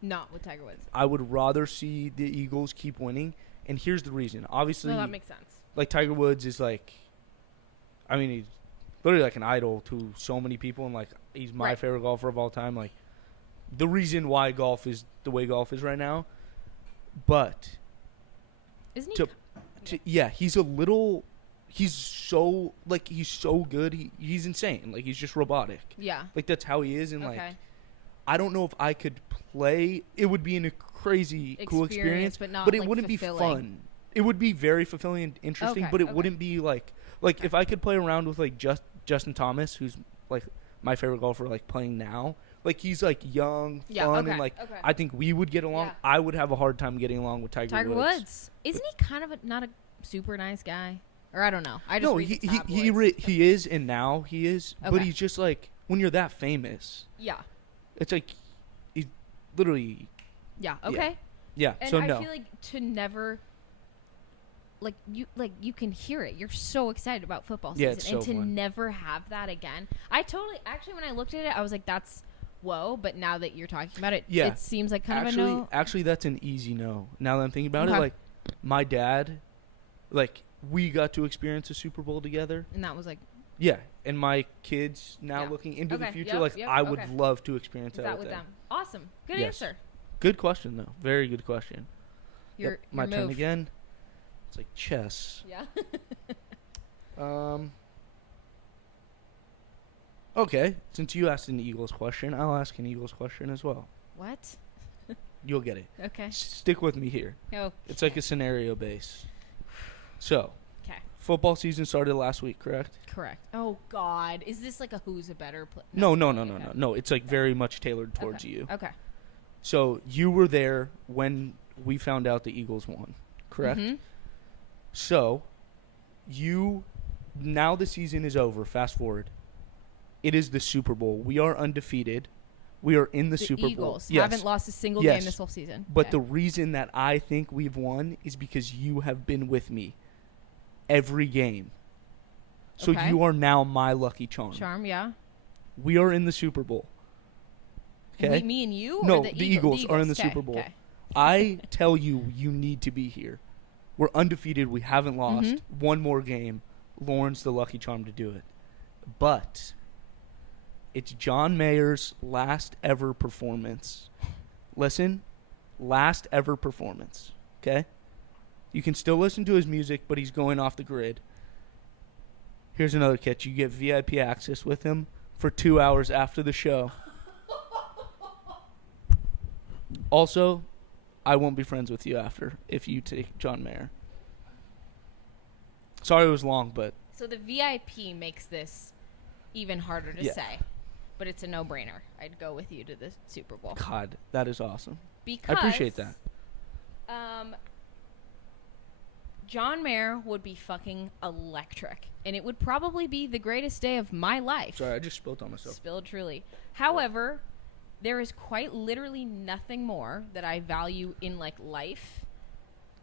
Not with Tiger Woods. I would rather see the Eagles keep winning, and here's the reason. Obviously, No, that makes sense. like Tiger Woods is like, I mean, he's literally like an idol to so many people, and like he's my Right. favorite golfer of all time. Like the reason why golf is the way golf is right now, but Isn't he? yeah, he's a little. He's so good. He's insane. Like he's just robotic. Yeah. Like that's how he is, and Okay. like I don't know if I could play. It would be a crazy cool experience, but not. but it like, wouldn't fulfilling. be fun. It would be very fulfilling and interesting, Okay, but it okay. wouldn't be like if I could play around with like Justin Thomas, who's like my favorite golfer, like playing now. Like he's like young, Yeah, fun, okay, and like okay. I think we would get along. Yeah. I would have a hard time getting along with Tiger Woods. Isn't he kind of not a super nice guy? Or I don't know. I just No, read the he tabloids. he is, and now he is. But Okay. he's just like when you're that famous, Yeah. it's like he's literally Yeah. Okay. yeah. And so I no. feel like to never. Like you can hear it. You're so excited about football season, Yeah, it's and so to fun. never have that again. I totally actually when I looked at it, I was like, "That's whoa!" But now that you're talking about it, Yeah. it seems like kind actually, of a no. Actually, that's an easy no. Now that I'm thinking about Okay. it, like my dad, like we got to experience a Super Bowl together. And that was like, Yeah, and my kids now Yeah. looking into the Okay, future, yep, like yep, I would okay. love to experience is that with with them? Awesome. Good Yes. answer. Good question though. Very good question. Your Yep, my your turn move. again. It's like chess. Yeah. Okay, since you asked an Eagles question, I'll ask an Eagles question as well. What? You'll get it. Okay. Stick with me here. Oh. It's like a scenario base. So, Okay. football season started last week, correct? Correct. Oh God, is this like a who's a better player? No. It's like very much tailored towards you. Okay. So you were there when we found out the Eagles won, correct? Mhm. So now the season is over. Fast forward. It is the Super Bowl. We are undefeated. We are in the Super Eagles Bowl. Yes. haven't lost a single Yes. game this whole season. But Okay. the reason that I think we've won is because you have been with me every game. So Okay. you are now my lucky charm. Charm, yeah. We are in the Super Bowl. Okay? Me and you? No, or the the Eagles? Eagles are in the Okay, Super Bowl. okay. I tell you, you need to be here. We're undefeated. We haven't lost. Mhm. One more game. Lauren's the lucky charm to do it. But it's John Mayer's last ever performance. Listen, last ever performance. Okay? You can still listen to his music, but he's going off the grid. Here's another catch. You get VIP access with him for 2 hours after the show. Also, I won't be friends with you after if you take John Mayer. Sorry it was long, but So the VIP makes this even harder to Yeah. say. But it's a no-brainer. I'd go with you to the Super Bowl. God, that is awesome. Because I appreciate that. John Mayer would be fucking electric. And it would probably be the greatest day of my life. Sorry, I just spilled on myself. Spilled truly. However, there is quite literally nothing more that I value in like life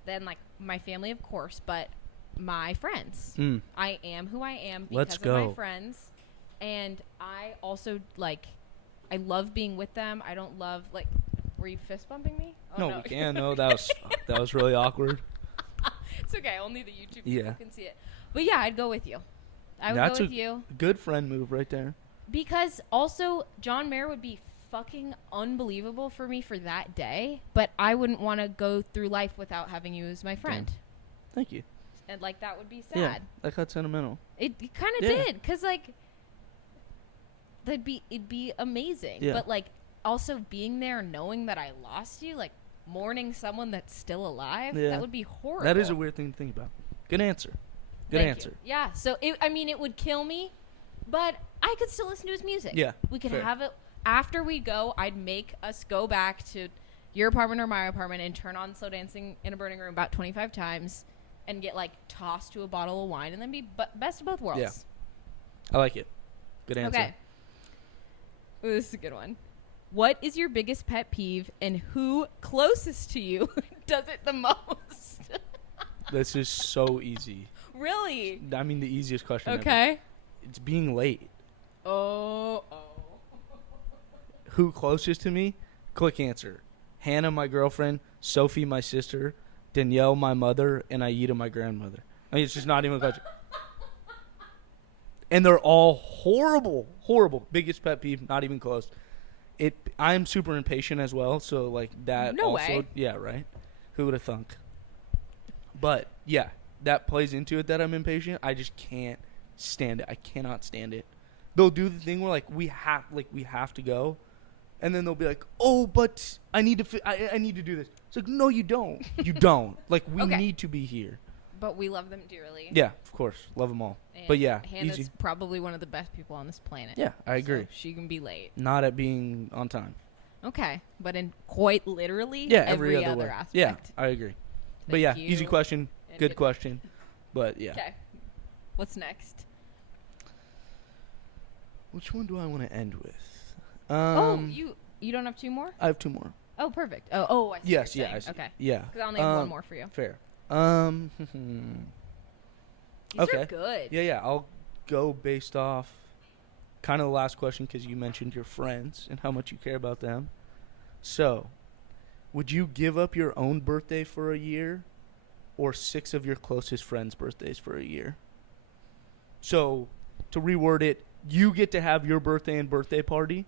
than like my family, of course, but my friends. Mm. I am who I am because Let's of go. my friends. And I also like I love being with them. I don't love like were you fist bumping me? Oh, No, we can't. No, that was really awkward. It's okay. Only the YouTube people Yeah. can see it. But yeah, I'd go with you. I would That's go with you. Good friend move right there. Because also, John Mayer would be fucking unbelievable for me for that day. But I wouldn't want to go through life without having you as my friend. Thank you. And, like, that would be sad. Yeah, that got sentimental. It kind of Yeah. did. Because, like, it'd be amazing. Yeah. But, like, also being there knowing that I lost you, like, mourning someone that's still alive, Yeah. that would be horrible. That is a weird thing to think about. Good answer. Good Thank answer. you. Yeah. So, it would kill me, but I could still listen to his music. Yeah, We could fair. have it. After we go, I'd make us go back to your apartment or my apartment and turn on Slow Dancing in a Burning Room about 25 times and get, like, tossed to a bottle of wine and then be best of both worlds. Yeah. I like it. Good answer. Okay. Ooh, this is a good one. What is your biggest pet peeve and who closest to you does it the most? This is so easy. Really? I mean, the easiest question ever. Okay. It's being late. Oh. Who closest to me? Quick answer. Hannah, my girlfriend. Sophie, my sister. Danielle, my mother. And Aida, my grandmother. I mean, it's just not even a question. And they're all horrible. Horrible. Biggest pet peeve. Not even close. I'm super impatient as well. So, like, that No also. way. Yeah, right? Who would have thunk? But, yeah. That plays into it that I'm impatient. I just can't stand it. I cannot stand it. They'll do the thing where, like, we have to go. And then they'll be like, "Oh, but I need to. I need to do this." It's like, no, you don't. You don't. Like, we Okay. need to be here. But we love them dearly. Yeah, of course, love them all. And But yeah, Hannah's easy. probably one of the best people on this planet. Yeah, I agree. So she can be late. Not at being on time. Okay. But in quite literally Yeah, every other other way. aspect. Yeah, I agree. But Thank yeah, you. easy question, And good question. But yeah, Okay. What's next? which one do I want to end with? You don't have two more? I have two more. Oh, perfect. Oh, I see. Yes, what you're yeah, I saying. see. Okay. Yeah. Because I only have one more for you. Fair. These okay. are good. Yeah. I'll go based off kind of the last question because you mentioned your friends and how much you care about them. So, would you give up your own birthday for a year or 6 of your closest friends' birthdays for a year? So, to reword it, you get to have your birthday and birthday party,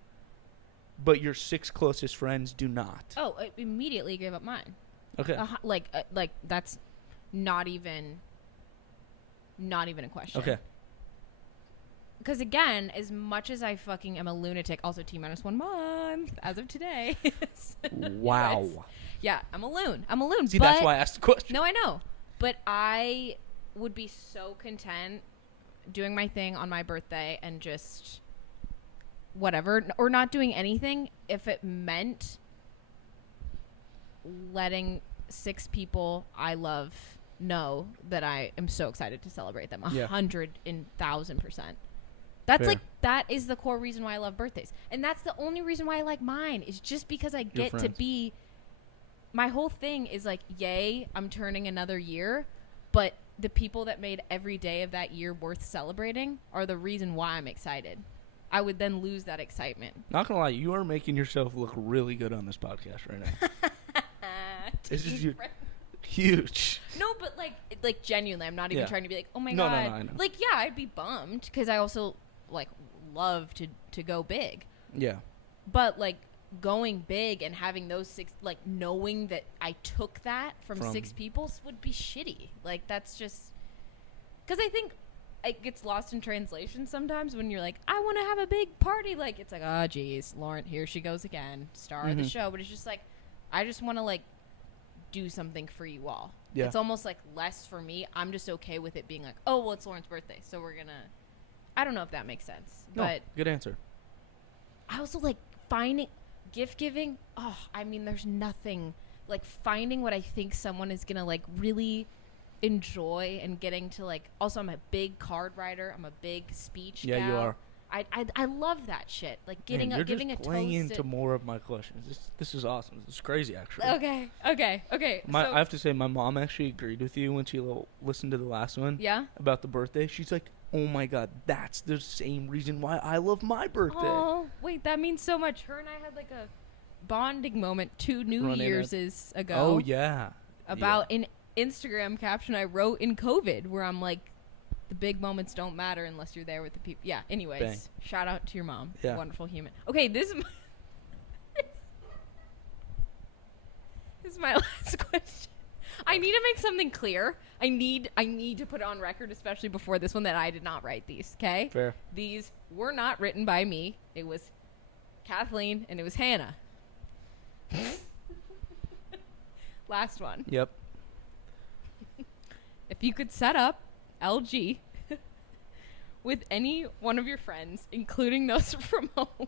but your 6 closest friends do not. Oh, I immediately gave up mine. Okay. Like that's not even a question. Okay. Because again, as much as I fucking am a lunatic, also T-1 month as of today. Wow. Anyways, yeah, I'm a loon. See, but that's why I asked the question. No, I know. But I would be so content doing my thing on my birthday and just whatever, or not doing anything if it meant letting 6 people I love know that I am so excited to celebrate them. Yeah. 100,000%. That's Fair. like, that is the core reason why I love birthdays. And that's the only reason why I like mine, is just because I get to friends. be, my whole thing is like, yay, I'm turning another year, but the people that made every day of that year worth celebrating are the reason why I'm excited. I would then lose that excitement. Not gonna lie, you are making yourself look really good on this podcast right now. This is huge. No, but like genuinely, I'm not even Yeah. trying to be like, oh my No, god. I know. Like, yeah, I'd be bummed because I also like love to go big, Yeah. but like going big and having those 6, like knowing that I took that from From- 6 people would be shitty. Like, that's just because I think it gets lost in translation sometimes when you're like, I want to have a big party. Like, it's like, oh geez, Lauren, here she goes again, star of the Mhm. show. But it's just like, I just want to like do something for you all. Yeah. It's almost like less for me. I'm just okay with it being like, oh well, it's Lauren's birthday, so we're gonna, I don't know if that makes sense, No, but good answer. I also like finding gift giving. Oh, I mean, there's nothing like finding what I think someone is gonna like really enjoy and getting to like. Also, I'm a big card writer. I'm a big speech. Yeah, you gal. are. I love that shit. Like getting Man, you're giving just a playing toast. into more of my questions. This is awesome. This is crazy, actually. Okay. So, I have to say, my mom actually agreed with you when she listened to the last one yeah. about the birthday. She's like, "Oh my god, that's the same reason why I love my birthday." Oh, wait, that means so much. Her and I had like a bonding moment 2 New Running Year's ago. Oh yeah. About in Instagram caption I wrote in COVID where I'm like, the big moments don't matter unless you're there with the people. Yeah, anyways, Bang. shout out to your mom. Yeah. Wonderful human. Okay, this is this is my last question. I need to make something clear. I need to put it on record, especially before this one, that I did not write these, okay? Fair. These were not written by me. It was Kathleen and it was Hannah. Last one. Yep. If you could set up LG with any one of your friends, including those from home,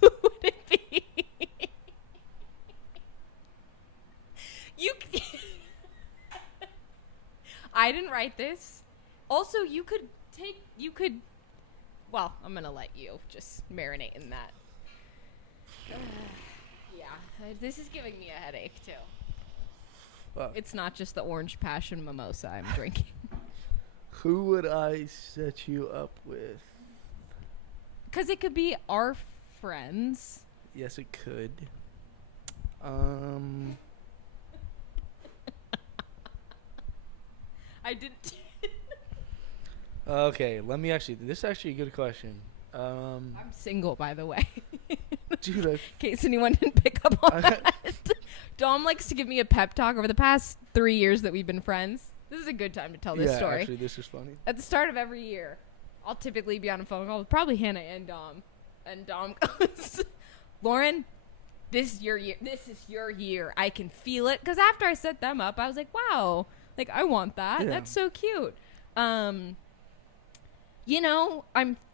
who would it be? You. I didn't write this. Also, you could. Well, I'm gonna let you just marinate in that. Yeah, this is giving me a headache too. Well, It's not just the orange passion mimosa I'm drinking. who would I set you up with? Because it could be our friends. Yes, it could. I didn't. Okay, let me actually. This is actually a good question. I'm single, by the way. Dude, In case anyone didn't pick up on I- that. Dom likes to give me a pep talk over the past 3 years that we've been friends. This is a good time to tell this yeah, story. actually, this is funny. At the start of every year, I'll typically be on a phone call with probably Hannah and Dom. And Dom goes, Lauren, this is your year. This is your year. I can feel it. Because after I set them up, I was like, wow, like, I want that. Yeah. That's so cute. I'm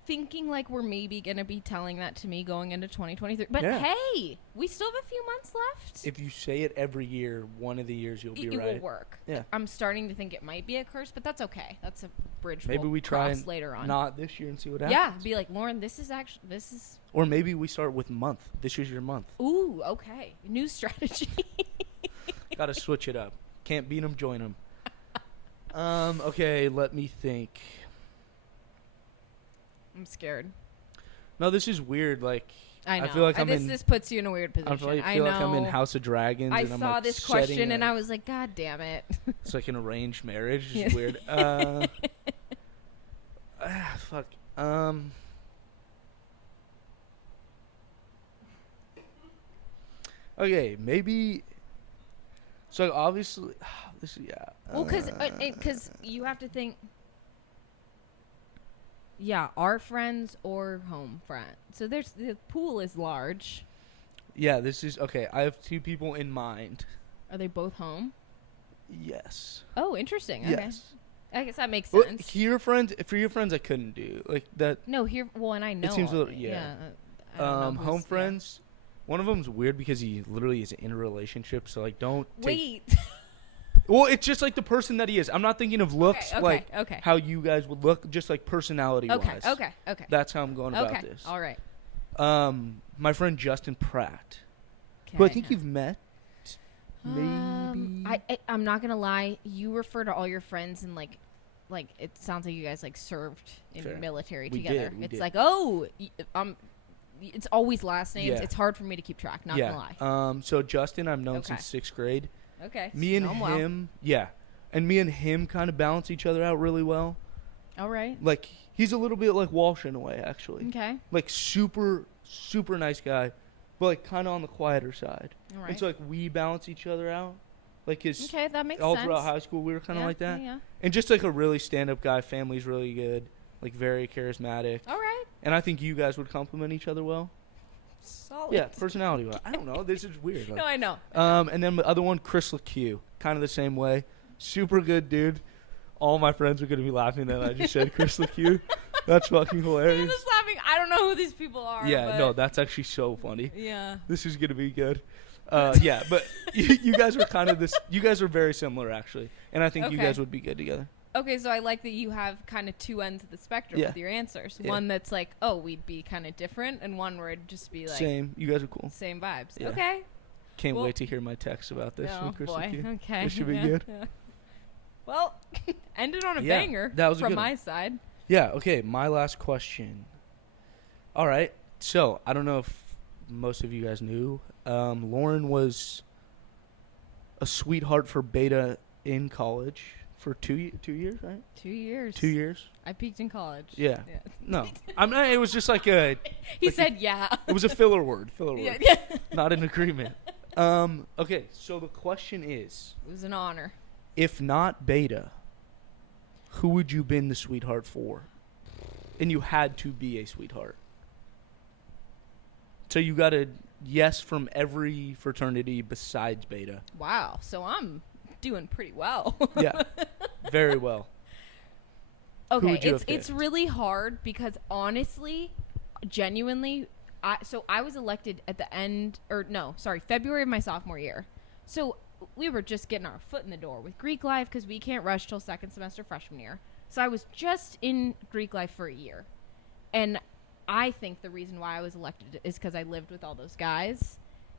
thinking like we're maybe going to be telling that to me going into 2023. But Yeah. hey, we still have a few months left. If you say it every year, one of the years you'll be It right. will work. Yeah. I'm starting to think it might be a curse, but that's okay. That's a bridge Maybe we'll we try cross and later on. not this year and see what Yeah, happens. be like, Lauren, this is Or maybe we start with month. This is your month. ooh, okay. New strategy. Got to switch it up. Can't beat them, join them. Okay, let me think. I'm scared. No, this is weird. Like, I know. feel like I'm in. this puts you in a weird position. I feel I know. like I'm in House of Dragons. I and I'm saw like this setting question and a- I was like, God damn it. It's like an arranged marriage. It's Yeah. weird. Fuck. Okay, maybe. So obviously, this is yeah. Well, because you have to think. Yeah, our friends or home friend. So the pool is large. Yeah, this is okay. I have two people in mind. Are they both home? Yes. Oh, interesting. Okay. Yes. I guess that makes Well, sense. for your friends, I couldn't do like that. No, here. Well, and I know. seems a all- little- yeah. I don't know Home who's- yeah. friends. One of them's weird because he literally is in a relationship. So like, don't. Wait. Well, it's just like the person that he is. I'm not thinking of looks okay. like Okay. how you guys would look, just like personality Okay. wise. Okay. Okay. That's how I'm going about Okay. this. All right. My friend Justin Pratt, who I think you've met. Maybe. I'm not gonna lie. You refer to all your friends and like it sounds like you guys like served in Fair. the military We together. did, we It's did. like it's always last names. Yeah. It's hard for me to keep track. Not gonna lie. So Justin, I've known Okay. since 6th grade. Okay. Me and know 'em well. him, yeah, and me and him kind of balance each other out really well. All right. Like he's a little bit like Walsh in a way, actually. Okay. Like super nice guy, but like kind of on the quieter side. All right. And so like we balance each other out. Like his Okay, that makes all sense. throughout high school, we were kind of Yeah, like that. Yeah. And just like a really stand-up guy. Family's really good. Like very charismatic. All right. And I think you guys would complement each other well. Solid. Yeah, personality wise. I don't know. This is weird. Like, No, I know. and then the other one, Chris LeCue, kind of the same way. Super good dude. All my friends are gonna be laughing that I just said Chris LeCue. That's fucking I'm hilarious. just laughing. I don't know who these people are. Yeah, but no, that's actually so funny. Yeah. This is gonna be good. Yeah, but you guys are kind of this. You guys are very similar actually, and I think you Okay. guys would be good together. Okay, so I like that you have kind of two ends of the spectrum Yeah. with your answers. Yeah. One that's like, oh, we'd be kind of different, and one where it'd just be like Same. You guys are cool. same vibes. Yeah. Okay. Can't Well- wait to hear my text about this Oh from Chris boy. LeCue. Okay. This should be Yeah, good. yeah. Well, ended on a Yeah, banger that was a from good one. my side. Yeah. Okay. My last question. All right. So I don't know if most of you guys knew. Lauren was a sweetheart for Beta in college for 2 years, right? 2 years. 2 years. I peaked in college. Yeah. No, I'm not. It was just like a. He like said, "Yeah." It was a filler word. Filler Yeah, word. yeah. Not an agreement. Okay. So the question is, It was an honor. if not Beta, who would you been the sweetheart for? And you had to be a sweetheart. So you got a yes from every fraternity besides Beta. Wow. So I'm doing pretty well. Yeah. Very well. Okay, would you have it's picked? really hard because honestly, genuinely, I was elected at the end, or no, sorry, February of my sophomore year. So we were just getting our foot in the door with Greek life because we can't rush till second semester freshman year. So I was just in Greek life for a year, and I think the reason why I was elected is because I lived with all those guys,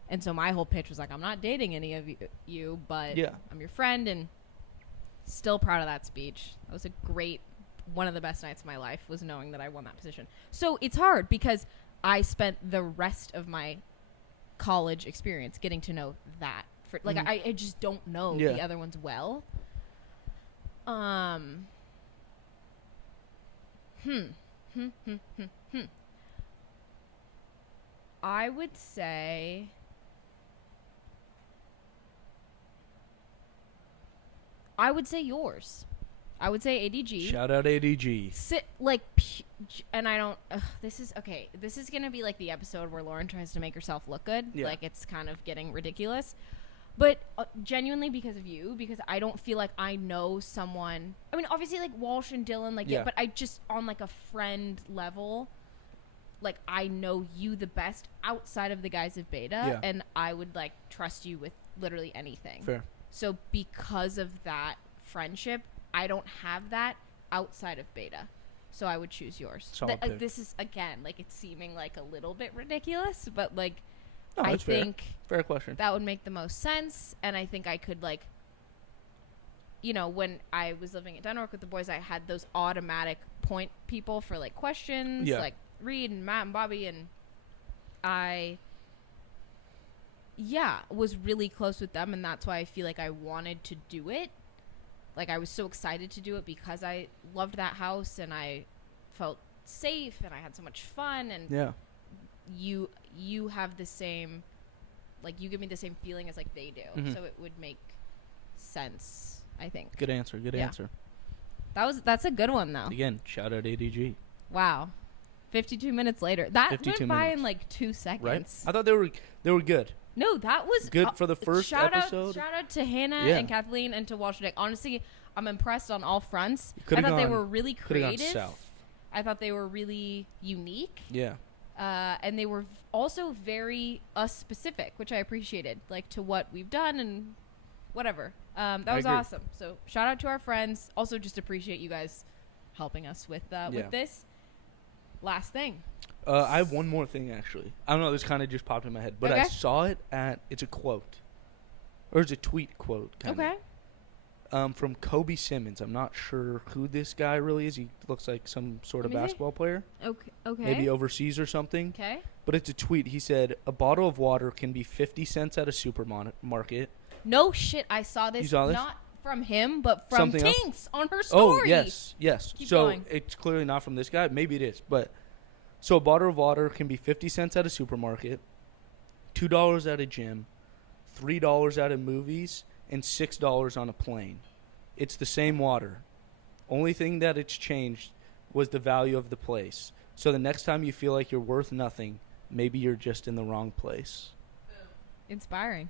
and so my whole pitch was like, I'm not dating any of you, but Yeah. I'm your friend, and still proud of that speech. That was a great, one of the best nights of my life was knowing that I won that position. So it's hard because I spent the rest of my college experience getting to know that. Like, Mhm. I just don't know Yeah. the other ones well. I would say yours. I would say ADG. Shout out ADG. And I don't. This is okay. This is gonna be like the episode where Lauren tries to make herself look good. Yeah. Like it's kind of getting ridiculous. But genuinely because of you, because I don't feel like I know someone. I mean, obviously like Walsh and Dylan, like Yeah. but I just on like a friend level, like I know you the best outside of the guys of Beta, Yeah. and I would like trust you with literally anything. Fair. So because of that friendship, I don't have that outside of Beta. So I would choose yours. Solid pick. This is, again, like it's seeming like a little bit ridiculous, but like No, I that's fair. think Fair question. that would make the most sense. And I think I could like, you know, when I was living at Denmark with the boys, I had those automatic point people for like questions, Yeah. like Reed and Matt and Bobby. And I, was really close with them. And that's why I feel like I wanted to do it. Like I was so excited to do it because I loved that house and I felt safe and I had so much fun. And Yeah. you have the same, like you give me the same feeling as like they do. Mhm. So it would make sense, I think. Good answer. Good Yeah. answer. That's a good one though. Again, shout out ADG. Wow. 52 minutes later. That 52 went by minutes. in like 2 seconds. Right? I thought they were good. No, that was Good for the first episode. Shout out to Hannah Yeah. and Kathleen and to Walsh Dick. Honestly, I'm impressed on all fronts. I Coulda thought they gone- were really Could have gone creative. south. I thought they were really unique. Yeah. And they were also very us specific, which I appreciated, like to what we've done and whatever. That I was agree. awesome. So shout out to our friends. Also, just appreciate you guys helping us with this. Last thing. I have one more thing actually. I don't know. This kind of just popped in my head, but I Okay. saw it at. It's a quote, or it's a tweet quote. Kinda. Okay. From Kobe Simmons. I'm not sure who this guy really is. He looks like some sort of Let me see. basketball player, Okay. Okay. maybe overseas or something. Okay. But it's a tweet. He said, "A bottle of water can be 50 cents at a supermarket." No shit. I saw this. You saw this? Not from him, but from Something else? Tinks on her Oh, story. yes. Keep So going. it's clearly not from this guy. Maybe it is, but so a bottle of water can be 50 cents at a supermarket, $2 at a gym, $3 at a movies, and $6 on a plane. It's the same water. Only thing that it's changed was the value of the place. So the next time you feel like you're worth nothing, maybe you're just in the wrong place. Inspiring.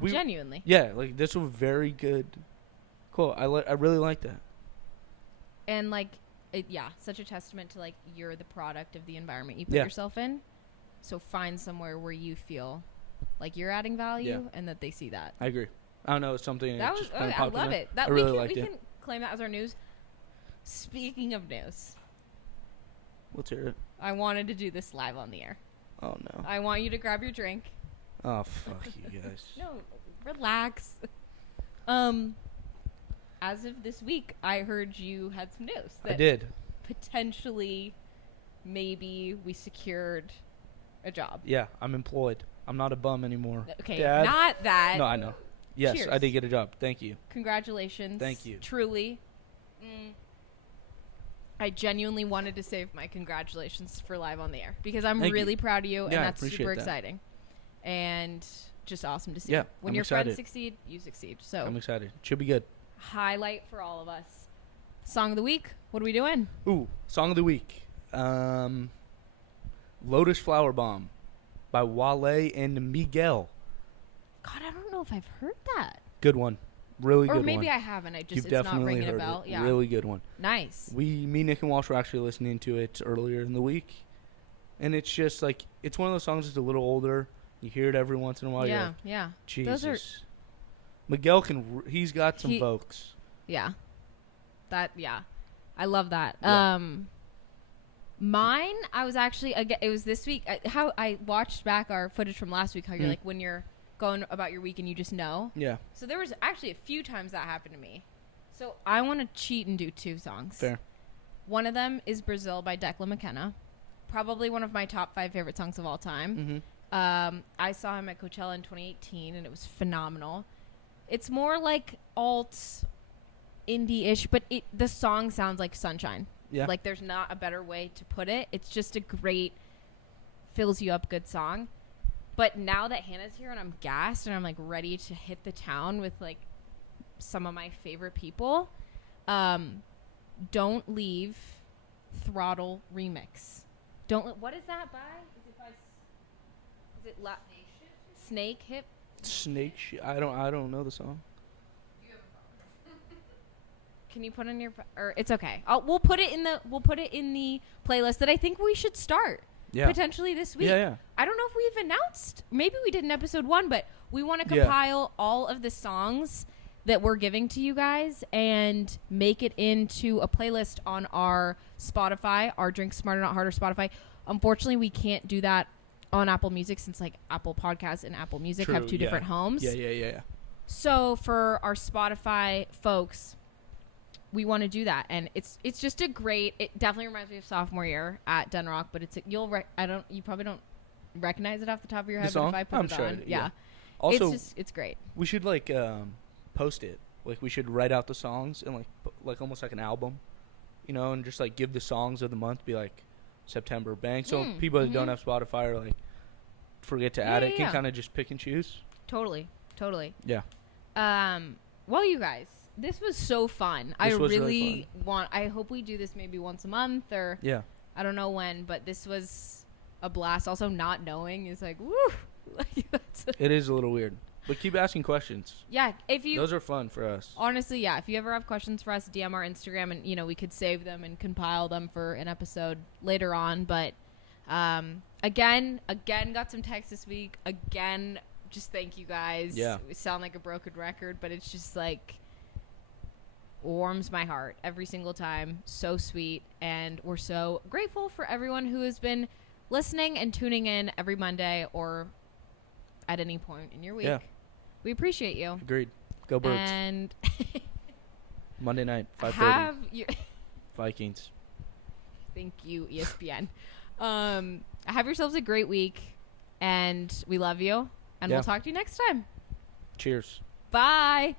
We- Genuinely. Yeah, like this was very good. Cool. I really like that. And like such a testament to like you're the product of the environment you put Yeah. yourself in. So find somewhere where you feel like you're adding value and that they see that. I agree. I don't know. It's something That was just kinda I popped in love my- it. That I really we liked it. can claim that as our news. Speaking of news, Let's hear it. I wanted to do this live on the air. Oh no. I want you to grab your drink. Oh fuck you guys. No, relax. As of this week, I heard you had some news I that did. potentially maybe we secured a job. Yeah, I'm employed. I'm not a bum anymore. Okay, Dad? not that. No, I know. Yes, Cheers. I did get a job. Thank you. Congratulations. Thank you. Truly. I genuinely wanted to save my congratulations for live on the air because I'm Thank really you. proud of you, and Yeah, I that's super appreciate that. exciting. And just awesome to see. Yeah, When I'm your friends excited. succeed, you succeed. So I'm excited. Should be good. highlight for all of us. Song of the week. What are we doing? Ooh, song of the week. Lotus Flower Bomb by Wale and Miguel. God, I don't know if I've heard that. Good one. Really Or good one. maybe I haven't. You've It's not definitely ringing a heard bell. it. Yeah. Really good one. Nice. Me, Nick, and Walsh were actually listening to it earlier in the week. And it's just like, it's one of those songs that's a little older. You hear it every once in a while. You're Yeah, like, yeah. Jesus. Those are Miguel he's got some He- vocals. Yeah. Yeah. I love that. Yeah. Mine, I was actually, again, it was this week. How I watched back our footage from last week, how you're like, when you're going about your week and you just know. Yeah. So there was actually a few times that happened to me. So I want to cheat and do 2 songs. Fair. One of them is Brazil by Declan McKenna. Probably one of my top 5 favorite songs of all time. Mm-hmm. I saw him at Coachella in 2018, and it was phenomenal. It's more like alt indie-ish, but the song sounds like sunshine. Yeah. Like there's not a better way to put it. It's just a great, fills you up good song. But now that Hannah's here and I'm gassed and I'm like ready to hit the town with like some of my favorite people, Don't Leave Throttle remix. What is that by? Is it Snake Hip? I don't know the song. Can you put on your or it's okay. We'll put it in the playlist that I think we should start Yeah. potentially this week. Yeah. I don't know if we've announced. Maybe we did in episode 1, but we want to Yeah. compile all of the songs that we're giving to you guys and make it into a playlist on our Spotify, our Drink Smarter Not Harder Spotify. Unfortunately, we can't do that on Apple Music since like Apple Podcasts and Apple Music have True, 2 different homes. Yeah. So for our Spotify folks, we want to do that, and it's just a great. It definitely reminds me of sophomore year at Denrock, but you probably don't recognize it off the top of your head. The song? But if I put I'm it sure on, yeah. Also, it's great. we should like post it. Like we should write out the songs and like almost like an album, and just like give the songs of the month. Be like September bang. So people that don't have Spotify or like forget to add it can kind of just pick and choose. Totally. Yeah. Well, you guys, this was so fun. This I was really want. I hope we do this maybe once a month or Yeah. I don't know when, but this was a blast. Also, not knowing is like woo. It is a little weird, but keep asking questions. Yeah, Those are fun for us. Honestly, yeah. If you ever have questions for us, DM our Instagram, and we could save them and compile them for an episode later on. But again, got some texts this week. Again, just thank you guys. Yeah. We sound like a broken record, but it's just like warms my heart every single time. So sweet, and we're so grateful for everyone who has been listening and tuning in every Monday or at any point in your week. Yeah. We appreciate you. Agreed. Go Birds. And Monday night, 5:30. have you Vikings. thank you, ESPN. Have yourselves a great week, and we love you, and Yeah. we'll talk to you next time. Cheers. Bye.